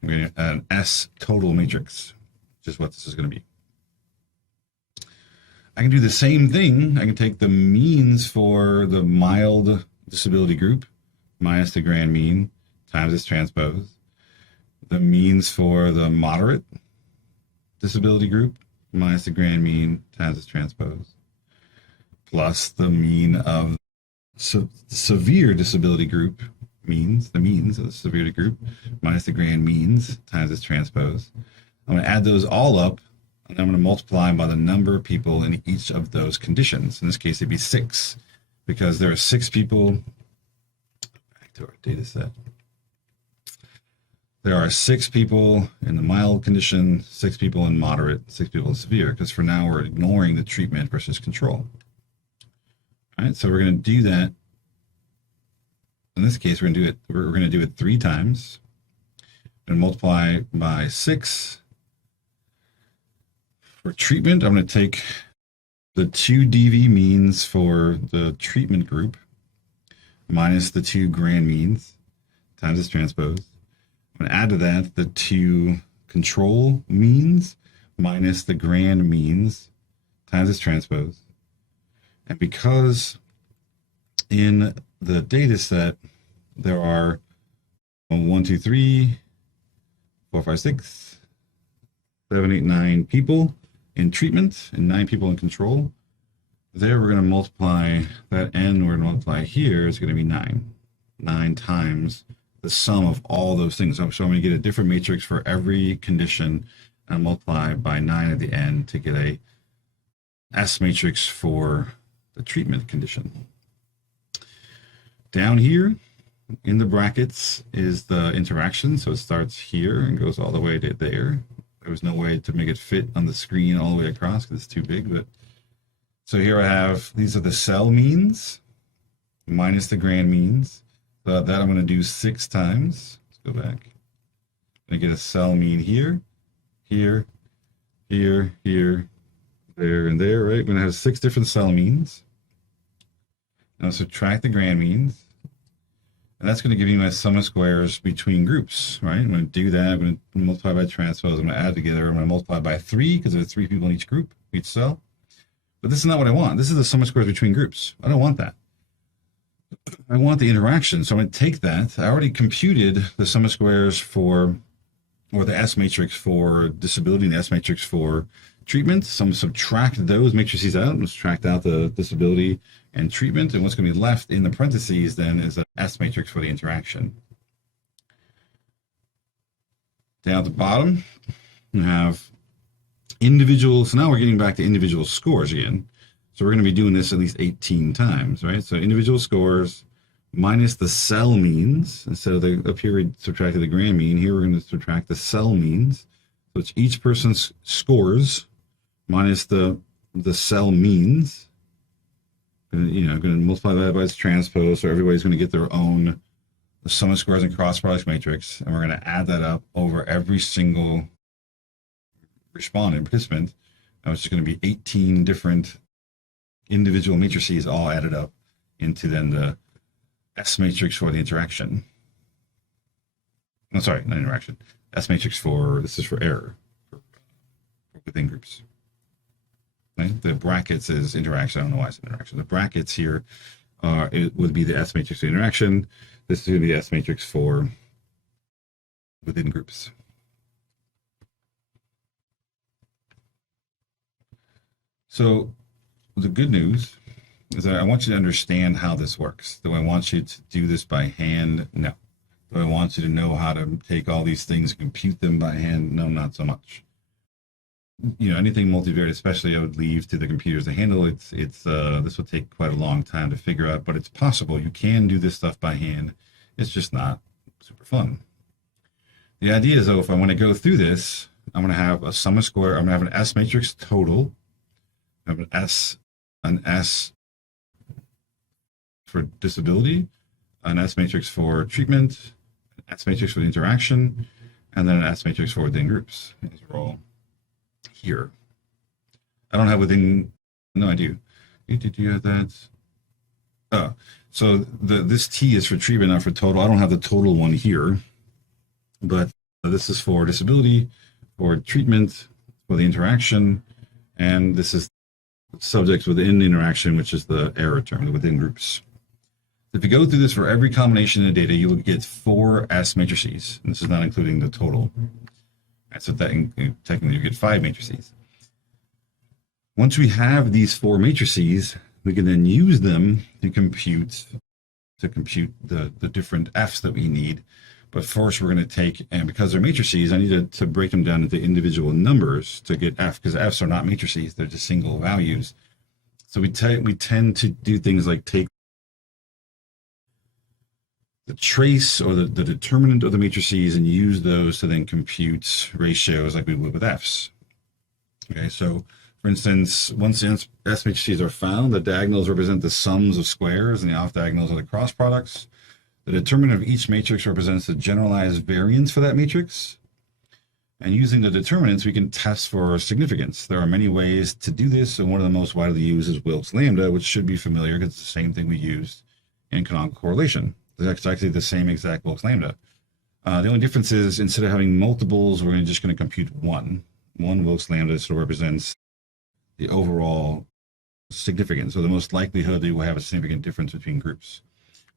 I'm going to add an S total matrix, which is what this is going to be. I can do the same thing. I can take the means for the mild disability group minus the grand mean times its transpose. The means for the moderate disability group minus the grand mean times its transpose. Plus the mean of severe disability group the means of the severity group minus the grand means times its transpose. I'm going to add those all up, and I'm going to multiply by the number of people in each of those conditions. In this case, it'd be 6, because there are 6 people. Back to our data set. There are 6 people in the mild condition, 6 people in moderate, 6 people in severe, because for now we're ignoring the treatment versus control. All right, so we're going to do that. In this case, we're going to do it 3 times. And multiply by 6. For treatment, I'm going to take the 2 DV means for the treatment group minus the 2 grand means times its transpose. I'm going to add to that the 2 control means minus the grand means times its transpose. And because in the data set there are 1, 2, 3, 4, 5, 6, 7, 8, 9 people in treatment and 9 people in control. There we're going to multiply that n, we're going to multiply here, it's going to be 9. 9 times the sum of all those things. So I'm going to get a different matrix for every condition and multiply by 9 at the end to get a S matrix for the treatment condition. Down here in the brackets is the interaction. So it starts here and goes all the way to there. There was no way to make it fit on the screen all the way across because it's too big. But so here I have, these are the cell means minus the grand means. So that I'm going to do 6 times. Let's go back. I get a cell mean here, here, here, here, there, and there, right? I'm going to have 6 different cell means. Now subtract the grand means. And that's going to give you my sum of squares between groups, right? I'm going to do that. I'm going to multiply by transpose. I'm going to add together. I'm going to multiply by 3 because there's 3 people in each group, each cell. But this is not what I want. This is the sum of squares between groups. I don't want that. I want the interaction. So I'm going to take that. I already computed the sum of squares for, or the S matrix for disability and the S matrix for treatment. So I'm going to subtract those matrices out and subtract out the disability and treatment. And what's going to be left in the parentheses then is the S matrix for the interaction. Down at the bottom, we have individual. So now we're getting back to individual scores again. So we're going to be doing this at least 18 times, right? So individual scores minus the cell means. Instead of up here we subtracted the grand mean, here we're going to subtract the cell means. So it's each person's scores minus the cell means. And, I'm going to multiply that by its transpose, so everybody's going to get their own sum of squares and cross products matrix, and we're going to add that up over every single respondent, participant. Now it's just going to be 18 different individual matrices all added up into then the S matrix for the interaction. No, sorry, not interaction. S matrix for, this is for error for within groups. Right? The brackets is interaction. I don't know why it's interaction. The brackets here it would be the S matrix for interaction. This is going to be the S matrix for within groups. So the good news is that I want you to understand how this works. Do I want you to do this by hand? No. Do I want you to know how to take all these things and compute them by hand? No, not so much. Anything multivariate, especially, I would leave to the computers to handle. This will take quite a long time to figure out, but it's possible. You can do this stuff by hand. It's just not super fun. The idea is, though, if I want to go through this, I'm going to have a sum of square. I'm going to have an S matrix total. I have an S for disability, an S matrix for treatment, an S matrix for the interaction, and then an S matrix for within groups. These are all here. I don't have within. No, I do. Did you have that? Oh, so this T is for treatment, not for total. I don't have the total one here, but this is for disability, for treatment, for the interaction, and this is subjects within the interaction, which is the error term, the within groups. If you go through this for every combination of data, you will get 4 S matrices. And this is not including the total. And so that technically you get 5 matrices. Once we have these 4 matrices, we can then use them to compute the different Fs that we need. But first we're going to take, and because they're matrices, I need to break them down into individual numbers to get F, because Fs are not matrices, they're just single values. So we tend to do things like take the trace or the determinant of the matrices and use those to then compute ratios like we would with Fs. Okay, so for instance, once the S matrices are found, the diagonals represent the sums of squares and the off diagonals are the cross products. The determinant of each matrix represents the generalized variance for that matrix. And using the determinants, we can test for significance. There are many ways to do this, and one of the most widely used is Wilks Lambda, which should be familiar because it's the same thing we used in canonical correlation. It's actually the same exact Wilks Lambda. The only difference is instead of having multiples, we're just going to compute one. One Wilks Lambda sort of represents the overall significance, so the most likelihood that you will have a significant difference between groups.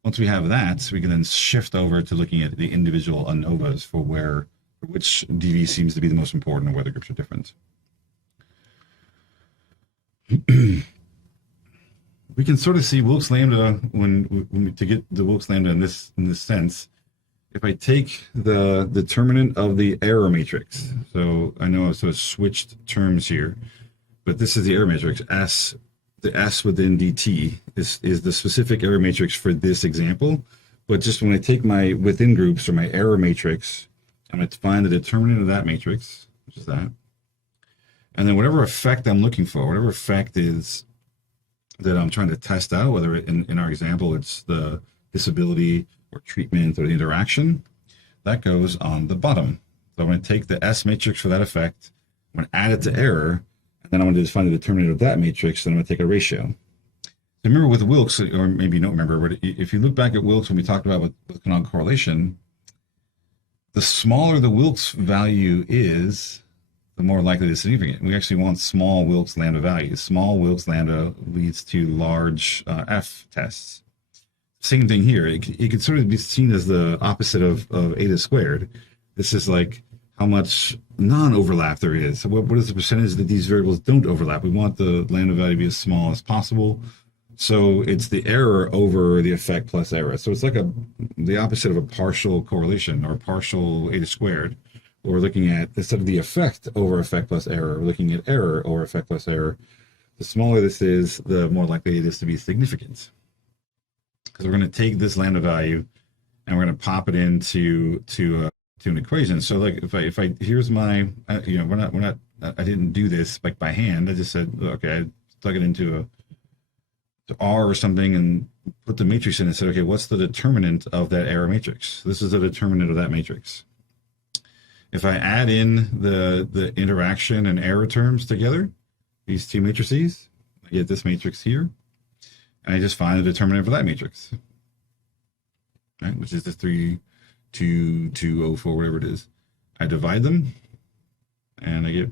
Once we have that, we can then shift over to looking at the individual ANOVAs for which DV seems to be the most important and where the groups are different. We can sort of see Wilks Lambda to get the Wilks Lambda in this sense. If I take the determinant of the error matrix, so I know I've sort of switched terms here, but this is the error matrix. The S within DT is the specific error matrix for this example. But just when I take my within groups or my error matrix, I'm going to find the determinant of that matrix, which is that. And then whatever effect I'm looking for, whatever effect is that I'm trying to test out, whether in our example it's the disability or treatment or the interaction, that goes on the bottom. So I'm going to take the S matrix for that effect, I'm going to add it to error, and then I'm going to just find the determinant of that matrix, and I'm going to take a ratio. So remember with Wilks, or maybe you don't remember, but if you look back at Wilks when we talked about with canonical correlation, the smaller the Wilks value is, the more likely it's significant. We actually want small Wilks Lambda values. Small Wilks Lambda leads to large F tests. Same thing here. It could sort of be seen as the opposite of eta squared. This is like how much non-overlap there is. So what is the percentage that these variables don't overlap? We want the lambda value to be as small as possible. So it's the error over the effect plus error. So it's like the opposite of a partial correlation or partial eta squared. We're looking at, instead of the effect over effect plus error, we're looking at error over effect plus error. The smaller this is, the more likely it is to be significant. Because we're going to take this lambda value and we're going to pop it into an equation. So like if I here's my I didn't do this like by hand. I just said, okay, I plug it into R or something and put the matrix in and said, okay, what's the determinant of that error matrix? This is the determinant of that matrix. If I add in the interaction and error terms together, these two matrices, I get this matrix here, and I just find the determinant for that matrix, right? Which is the 32204, whatever it is. I divide them, and I get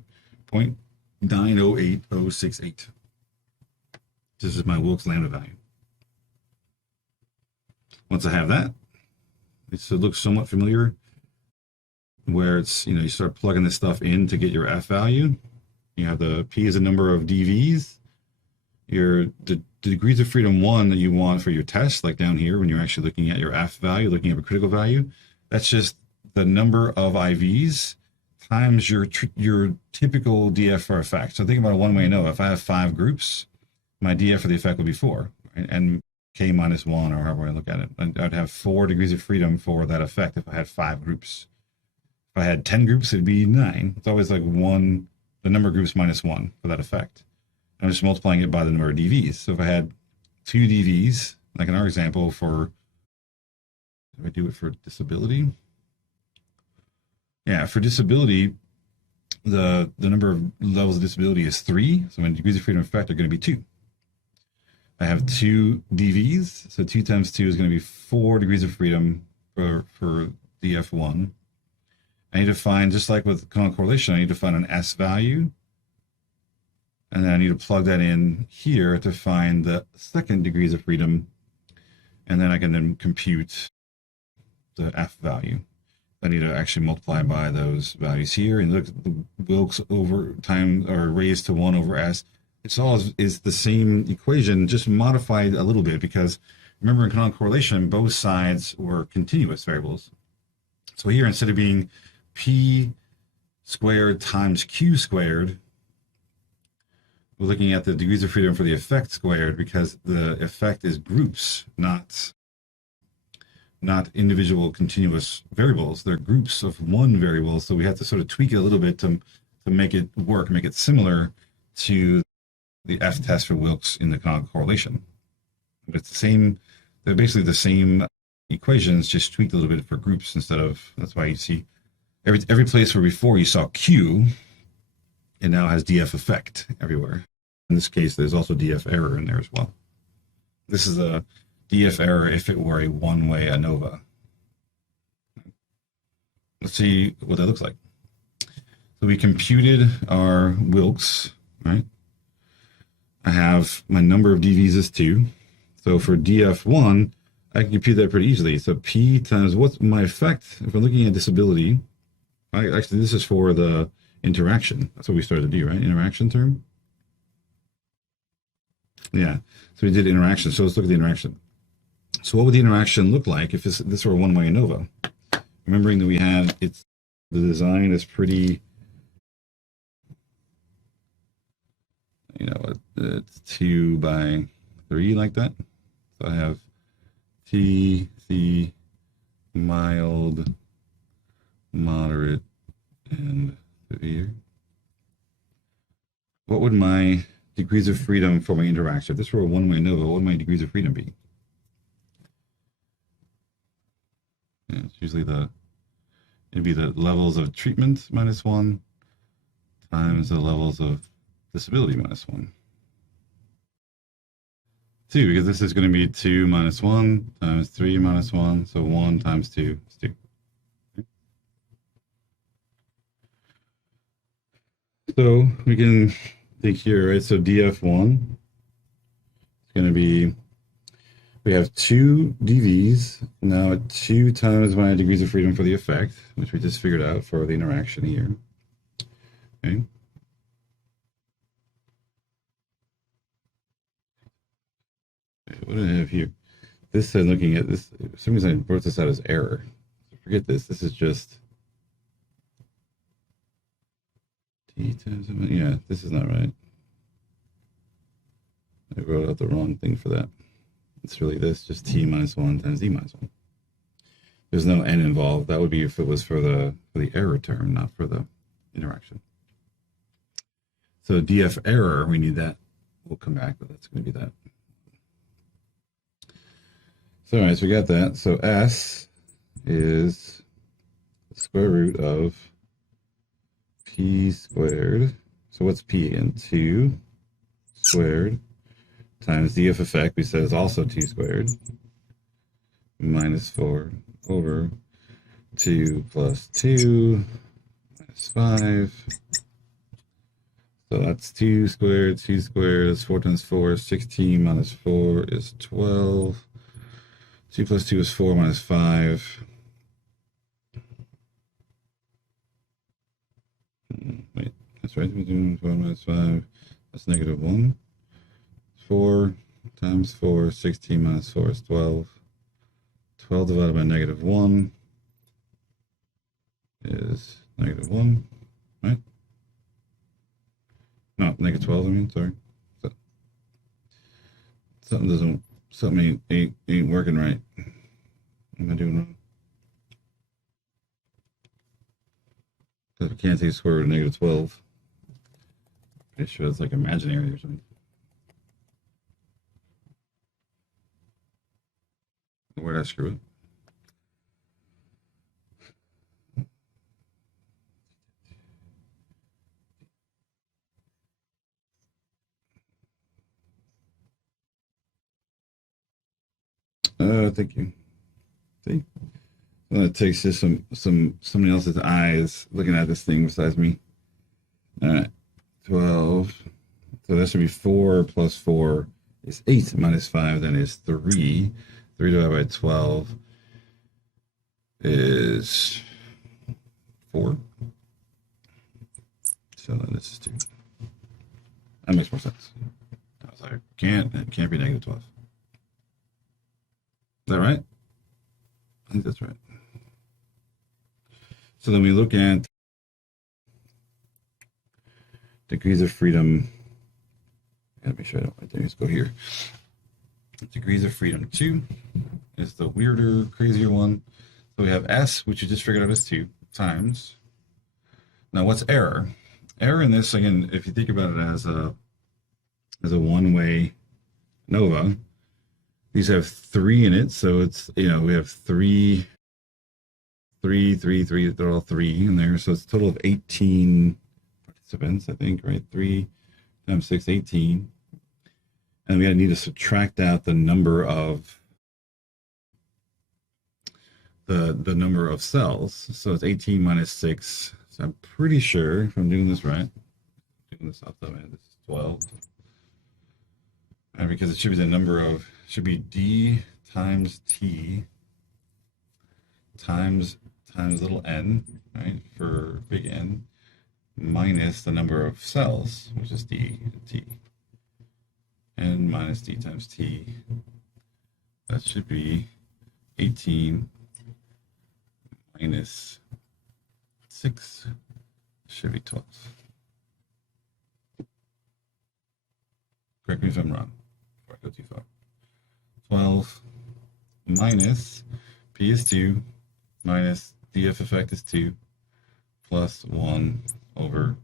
0.908068. This is my Wilks Lambda value. Once I have that, it looks somewhat familiar, where it's, you start plugging this stuff in to get your F value. You have the P is the number of DVs. The degrees of freedom 1 that you want for your test, like down here when you're actually looking at your F value, looking at a critical value, that's just the number of IVs times your typical DF for effect. So think about a one-way ANOVA. If I have 5 groups, my DF for the effect would be 4, right? And K minus 1, or however I look at it. I'd have 4 degrees of freedom for that effect if I had 5 groups. If I had 10 groups, it'd be 9. It's always like 1, the number of groups minus 1 for that effect. I'm just multiplying it by the number of DVs. So if I had 2 DVs, like in our example for, if I do it for disability? Yeah, for disability, the number of levels of disability is 3. So my degrees of freedom effect are going to be 2. I have 2 DVs, so 2 times 2 is going to be 4 degrees of freedom for DF1. I need to find, just like with canonical correlation, I need to find an S value. And then I need to plug that in here to find the second degrees of freedom. And then I can then compute the F value. I need to actually multiply by those values here. And look at the Wilks over time, or raised to 1 over S. It's all is the same equation, just modified a little bit, because remember in canonical correlation, both sides were continuous variables. So here, instead of being P squared times Q squared, we're looking at the degrees of freedom for the effect squared, because the effect is groups, not individual continuous variables. They're groups of one variable, so we have to sort of tweak it a little bit to make it work, make it similar to the F test for Wilks in the canonical correlation. But it's the same, they're basically the same equations, just tweaked a little bit for groups instead of, that's why you see every place where before you saw Q, it now has DF effect everywhere. In this case, there's also DF error in there as well. This is a DF error if it were a one-way ANOVA. Let's see what that looks like. So we computed our Wilks, right? I have my number of DVs is 2. So for DF1, I can compute that pretty easily. So P times what's my effect? If I'm looking at disability, actually this is for the interaction. That's what we started to do, right? Interaction term. Yeah, so we did interaction. So let's look at the interaction. So what would the interaction look like if this were a one-way ANOVA? Remembering that we had, the design is pretty, you know, it's 2 by 3 like that. So I have T, C, mild, moderate, and severe. What would my degrees of freedom for my interaction? If this were a one-way ANOVA, what would my degrees of freedom be? Yeah, it's usually it'd be the levels of treatment minus 1 times the levels of disability minus 1. 2, because this is going to be 2 minus 1 times 3 minus 1, so 1 times 2 is 2. So we can think here, right? So DF1 is going to be, we have 2 DVs, now 2 times my degrees of freedom for the effect, which we just figured out for the interaction here. Okay. What do I have here? This said, looking at this, for some reason I wrote this out as error. Forget this. This is just T times, yeah, this is not right. I wrote out the wrong thing for that. It's really this, just T minus 1 times D minus 1. There's no N involved. That would be if it was for the error term, not for the interaction. So DF error, we need that. We'll come back, but that's going to be that. So, all right, so we got that. So S is the square root of P squared. So what's P again? 2 squared times DF effect, we said is also 2 squared, minus 4 over 2 plus 2 minus 5. So that's 2 squared, that's 4 times 4 is 16, minus 4 is 12. 2 plus 2 is 4 minus 5. Wait, that's this, right? 4 minus 5, that's negative 1. 4 times 4, 16 minus 4 is 12. 12 divided by negative 1 is negative 1, right? No, negative 12, I mean, sorry. So, something ain't working right. What am I doing wrong? Because we can't take the square root of negative 12. Pretty sure it's like imaginary or something. Where did I screw it? Thank you. See? Well, it takes just somebody else's eyes looking at this thing besides me. All right, 12. So that should be 4 plus 4 is 8 minus 5, then is 3. 3 divided by 12 is 4. So then this is 2. That makes more sense. I was like, it can't be negative 12. Is that right? I think that's right. So then we look at degrees of freedom. I gotta make sure I don't write there. Let's go here. Degrees of freedom 2 is the weirder, crazier one. So we have S, which you just figured out as 2 times. Now what's error? Error in this, again, if you think about it as a one-way ANOVA, these have 3 in it, so it's, we have 3, they're all 3 in there, so it's a total of 18 participants, I think, right? 3 times 6, 18. And we need to subtract out the number of the number of cells. So it's 18 minus 6. So I'm pretty sure, if I'm doing this right, doing this off the top, this is 12. And because it should be the number of, should be D times T times little n, right, for big N, minus the number of cells, which is D and T. And minus D times T. That should be 18 minus 6 should be 12. Correct me if I'm wrong before I go too far. 12 minus P is 2 minus DF effect is 2 plus 1 over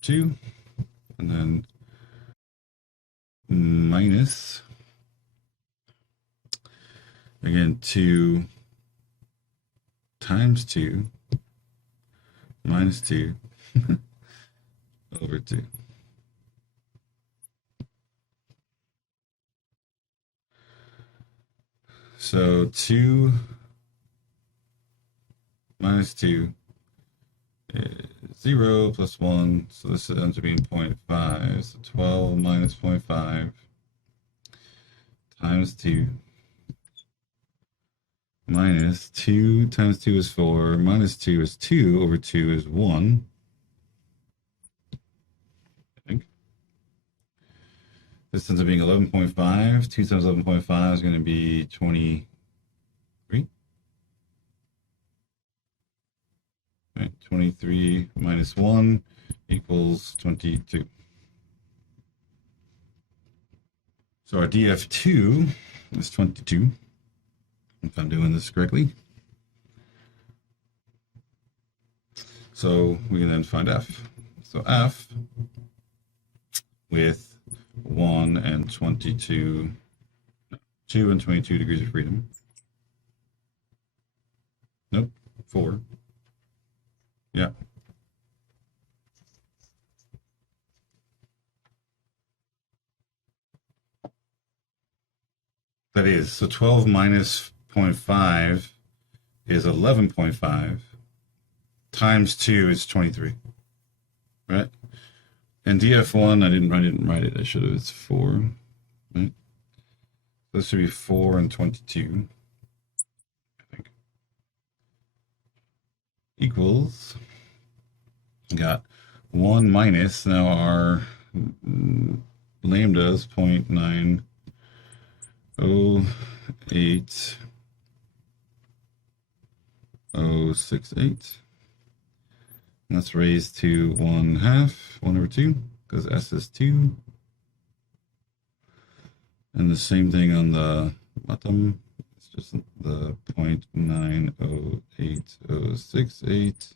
2, and then minus, again, 2 times 2 minus 2 over 2. So 2 minus 2 is 0 plus 1, so this ends up being 0.5, so 12 minus 0.5 times 2 minus 2 times 2 is 4, minus 2 is 2, over 2 is 1, I think. This ends up being 11.5, 2 times 11.5 is going to be 23. Right, 23 minus 1 equals 22. So our DF2 is 22, if I'm doing this correctly. So we can then find F. So F with 1 and 22, 2 and 22 degrees of freedom. Nope, 4. Yeah. That is, so 12 minus 0.5 is 11.5 times 2 is 23, right? And DF1, I didn't write it. I should have. It's 4, right? This should be 4 and 22, I think. Equals, we got 1 minus, now our lambda is 0.908068. That's raised to 1/2, 1/2, because S is 2. And the same thing on the bottom. It's just the 0.908068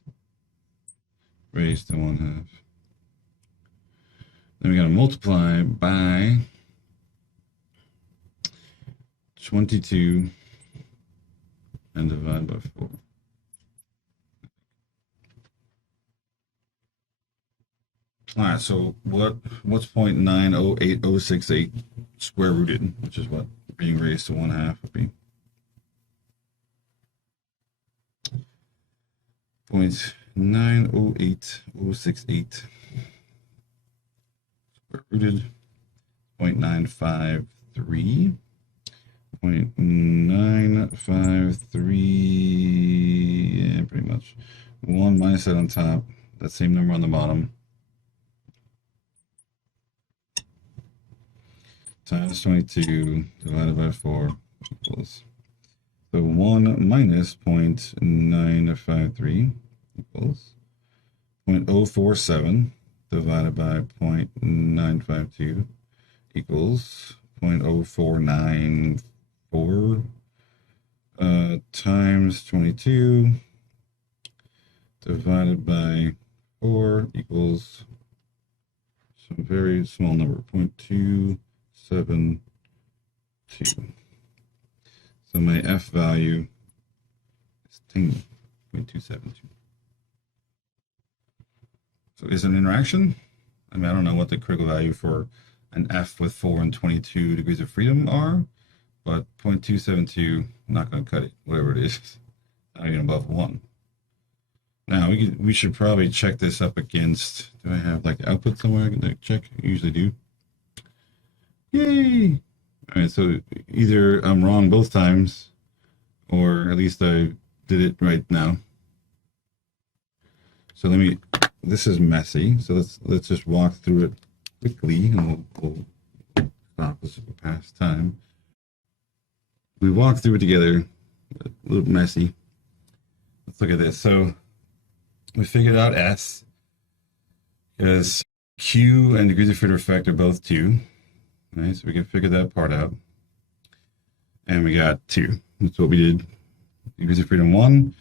raised to 1/2. Then we got to multiply by 22 and divide by 4. All right, so what's 0.908068 square rooted, which is what being raised to 1/2 would be. 0.908068 square rooted 0.953. 0.953, yeah, pretty much. 1 minus that on top, that same number on the bottom. Times 22 divided by 4 equals. So 1 minus 0.953 equals 0.047 divided by 0.952 equals 0.0494 times 22 divided by 4 equals some very small number, 0.272. So my F value is 10.272. So is it an interaction? I mean, I don't know what the critical value for an F with 4 and 22 degrees of freedom are, but 0.272, I'm not going to cut it, whatever it is, not even above 1. Now, we should probably check this up against, do I have like output somewhere I can check? I usually do. Yay! All right, so either I'm wrong both times, or at least I did it right now. So this is messy, so let's just walk through it quickly, and we'll stop this past time. We walked through it together, a little messy. Let's look at this. So we figured out S, because Q and degrees of freedom effect are both 2. Right, so we can figure that part out. And we got 2. That's what we did. Degrees of freedom 1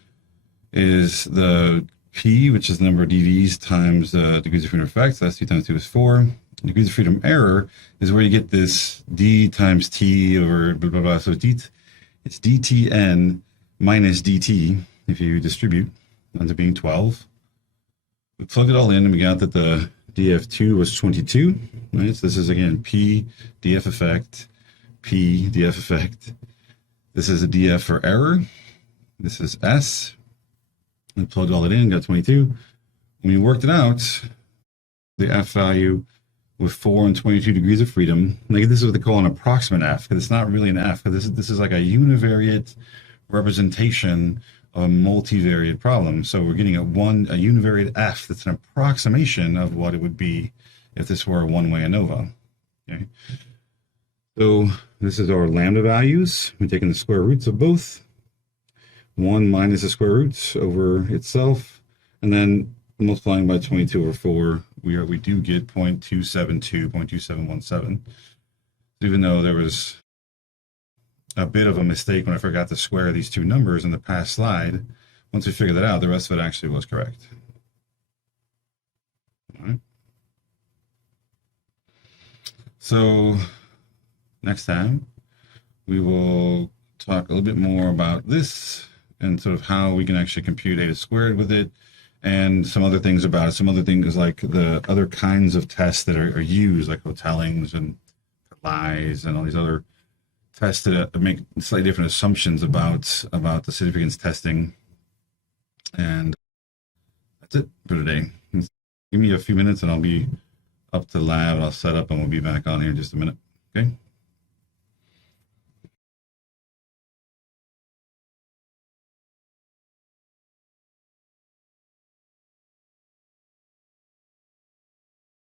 is the P, which is the number of dVs times degrees of freedom effect. So that's 2 times 2 is 4. Degrees of freedom error is where you get this D times T over blah, blah, blah. So it's dTn minus dt if you distribute. It ends up being 12. We plugged it all in and we got that the dF2 was 22. Right? So this is again P dF effect, P dF effect. This is a dF for error. This is S. We plugged all that in, got 22. When we worked it out, the F value with 4 and 22 degrees of freedom, like this is what they call an approximate F, because it's not really an F, because this is like a univariate representation of a multivariate problem. So we're getting a univariate F that's an approximation of what it would be if this were a one-way ANOVA. Okay. So this is our lambda values. We're taking the square roots of both. 1 minus the square roots over itself, and then multiplying by 22 over 4, we do get 0.272, 0.2717. Even though there was a bit of a mistake when I forgot to square these two numbers in the past slide, once we figured that out, the rest of it actually was correct. All right. So next time, we will talk a little bit more about this and sort of how we can actually compute eta squared with it, and some other things about it. Some other things like the other kinds of tests that are used, like Hotellings and lies and all these other tests that make slightly different assumptions about the significance testing. And that's it for today. Give me a few minutes and I'll be up to lab. I'll set up and we'll be back on here in just a minute. Okay.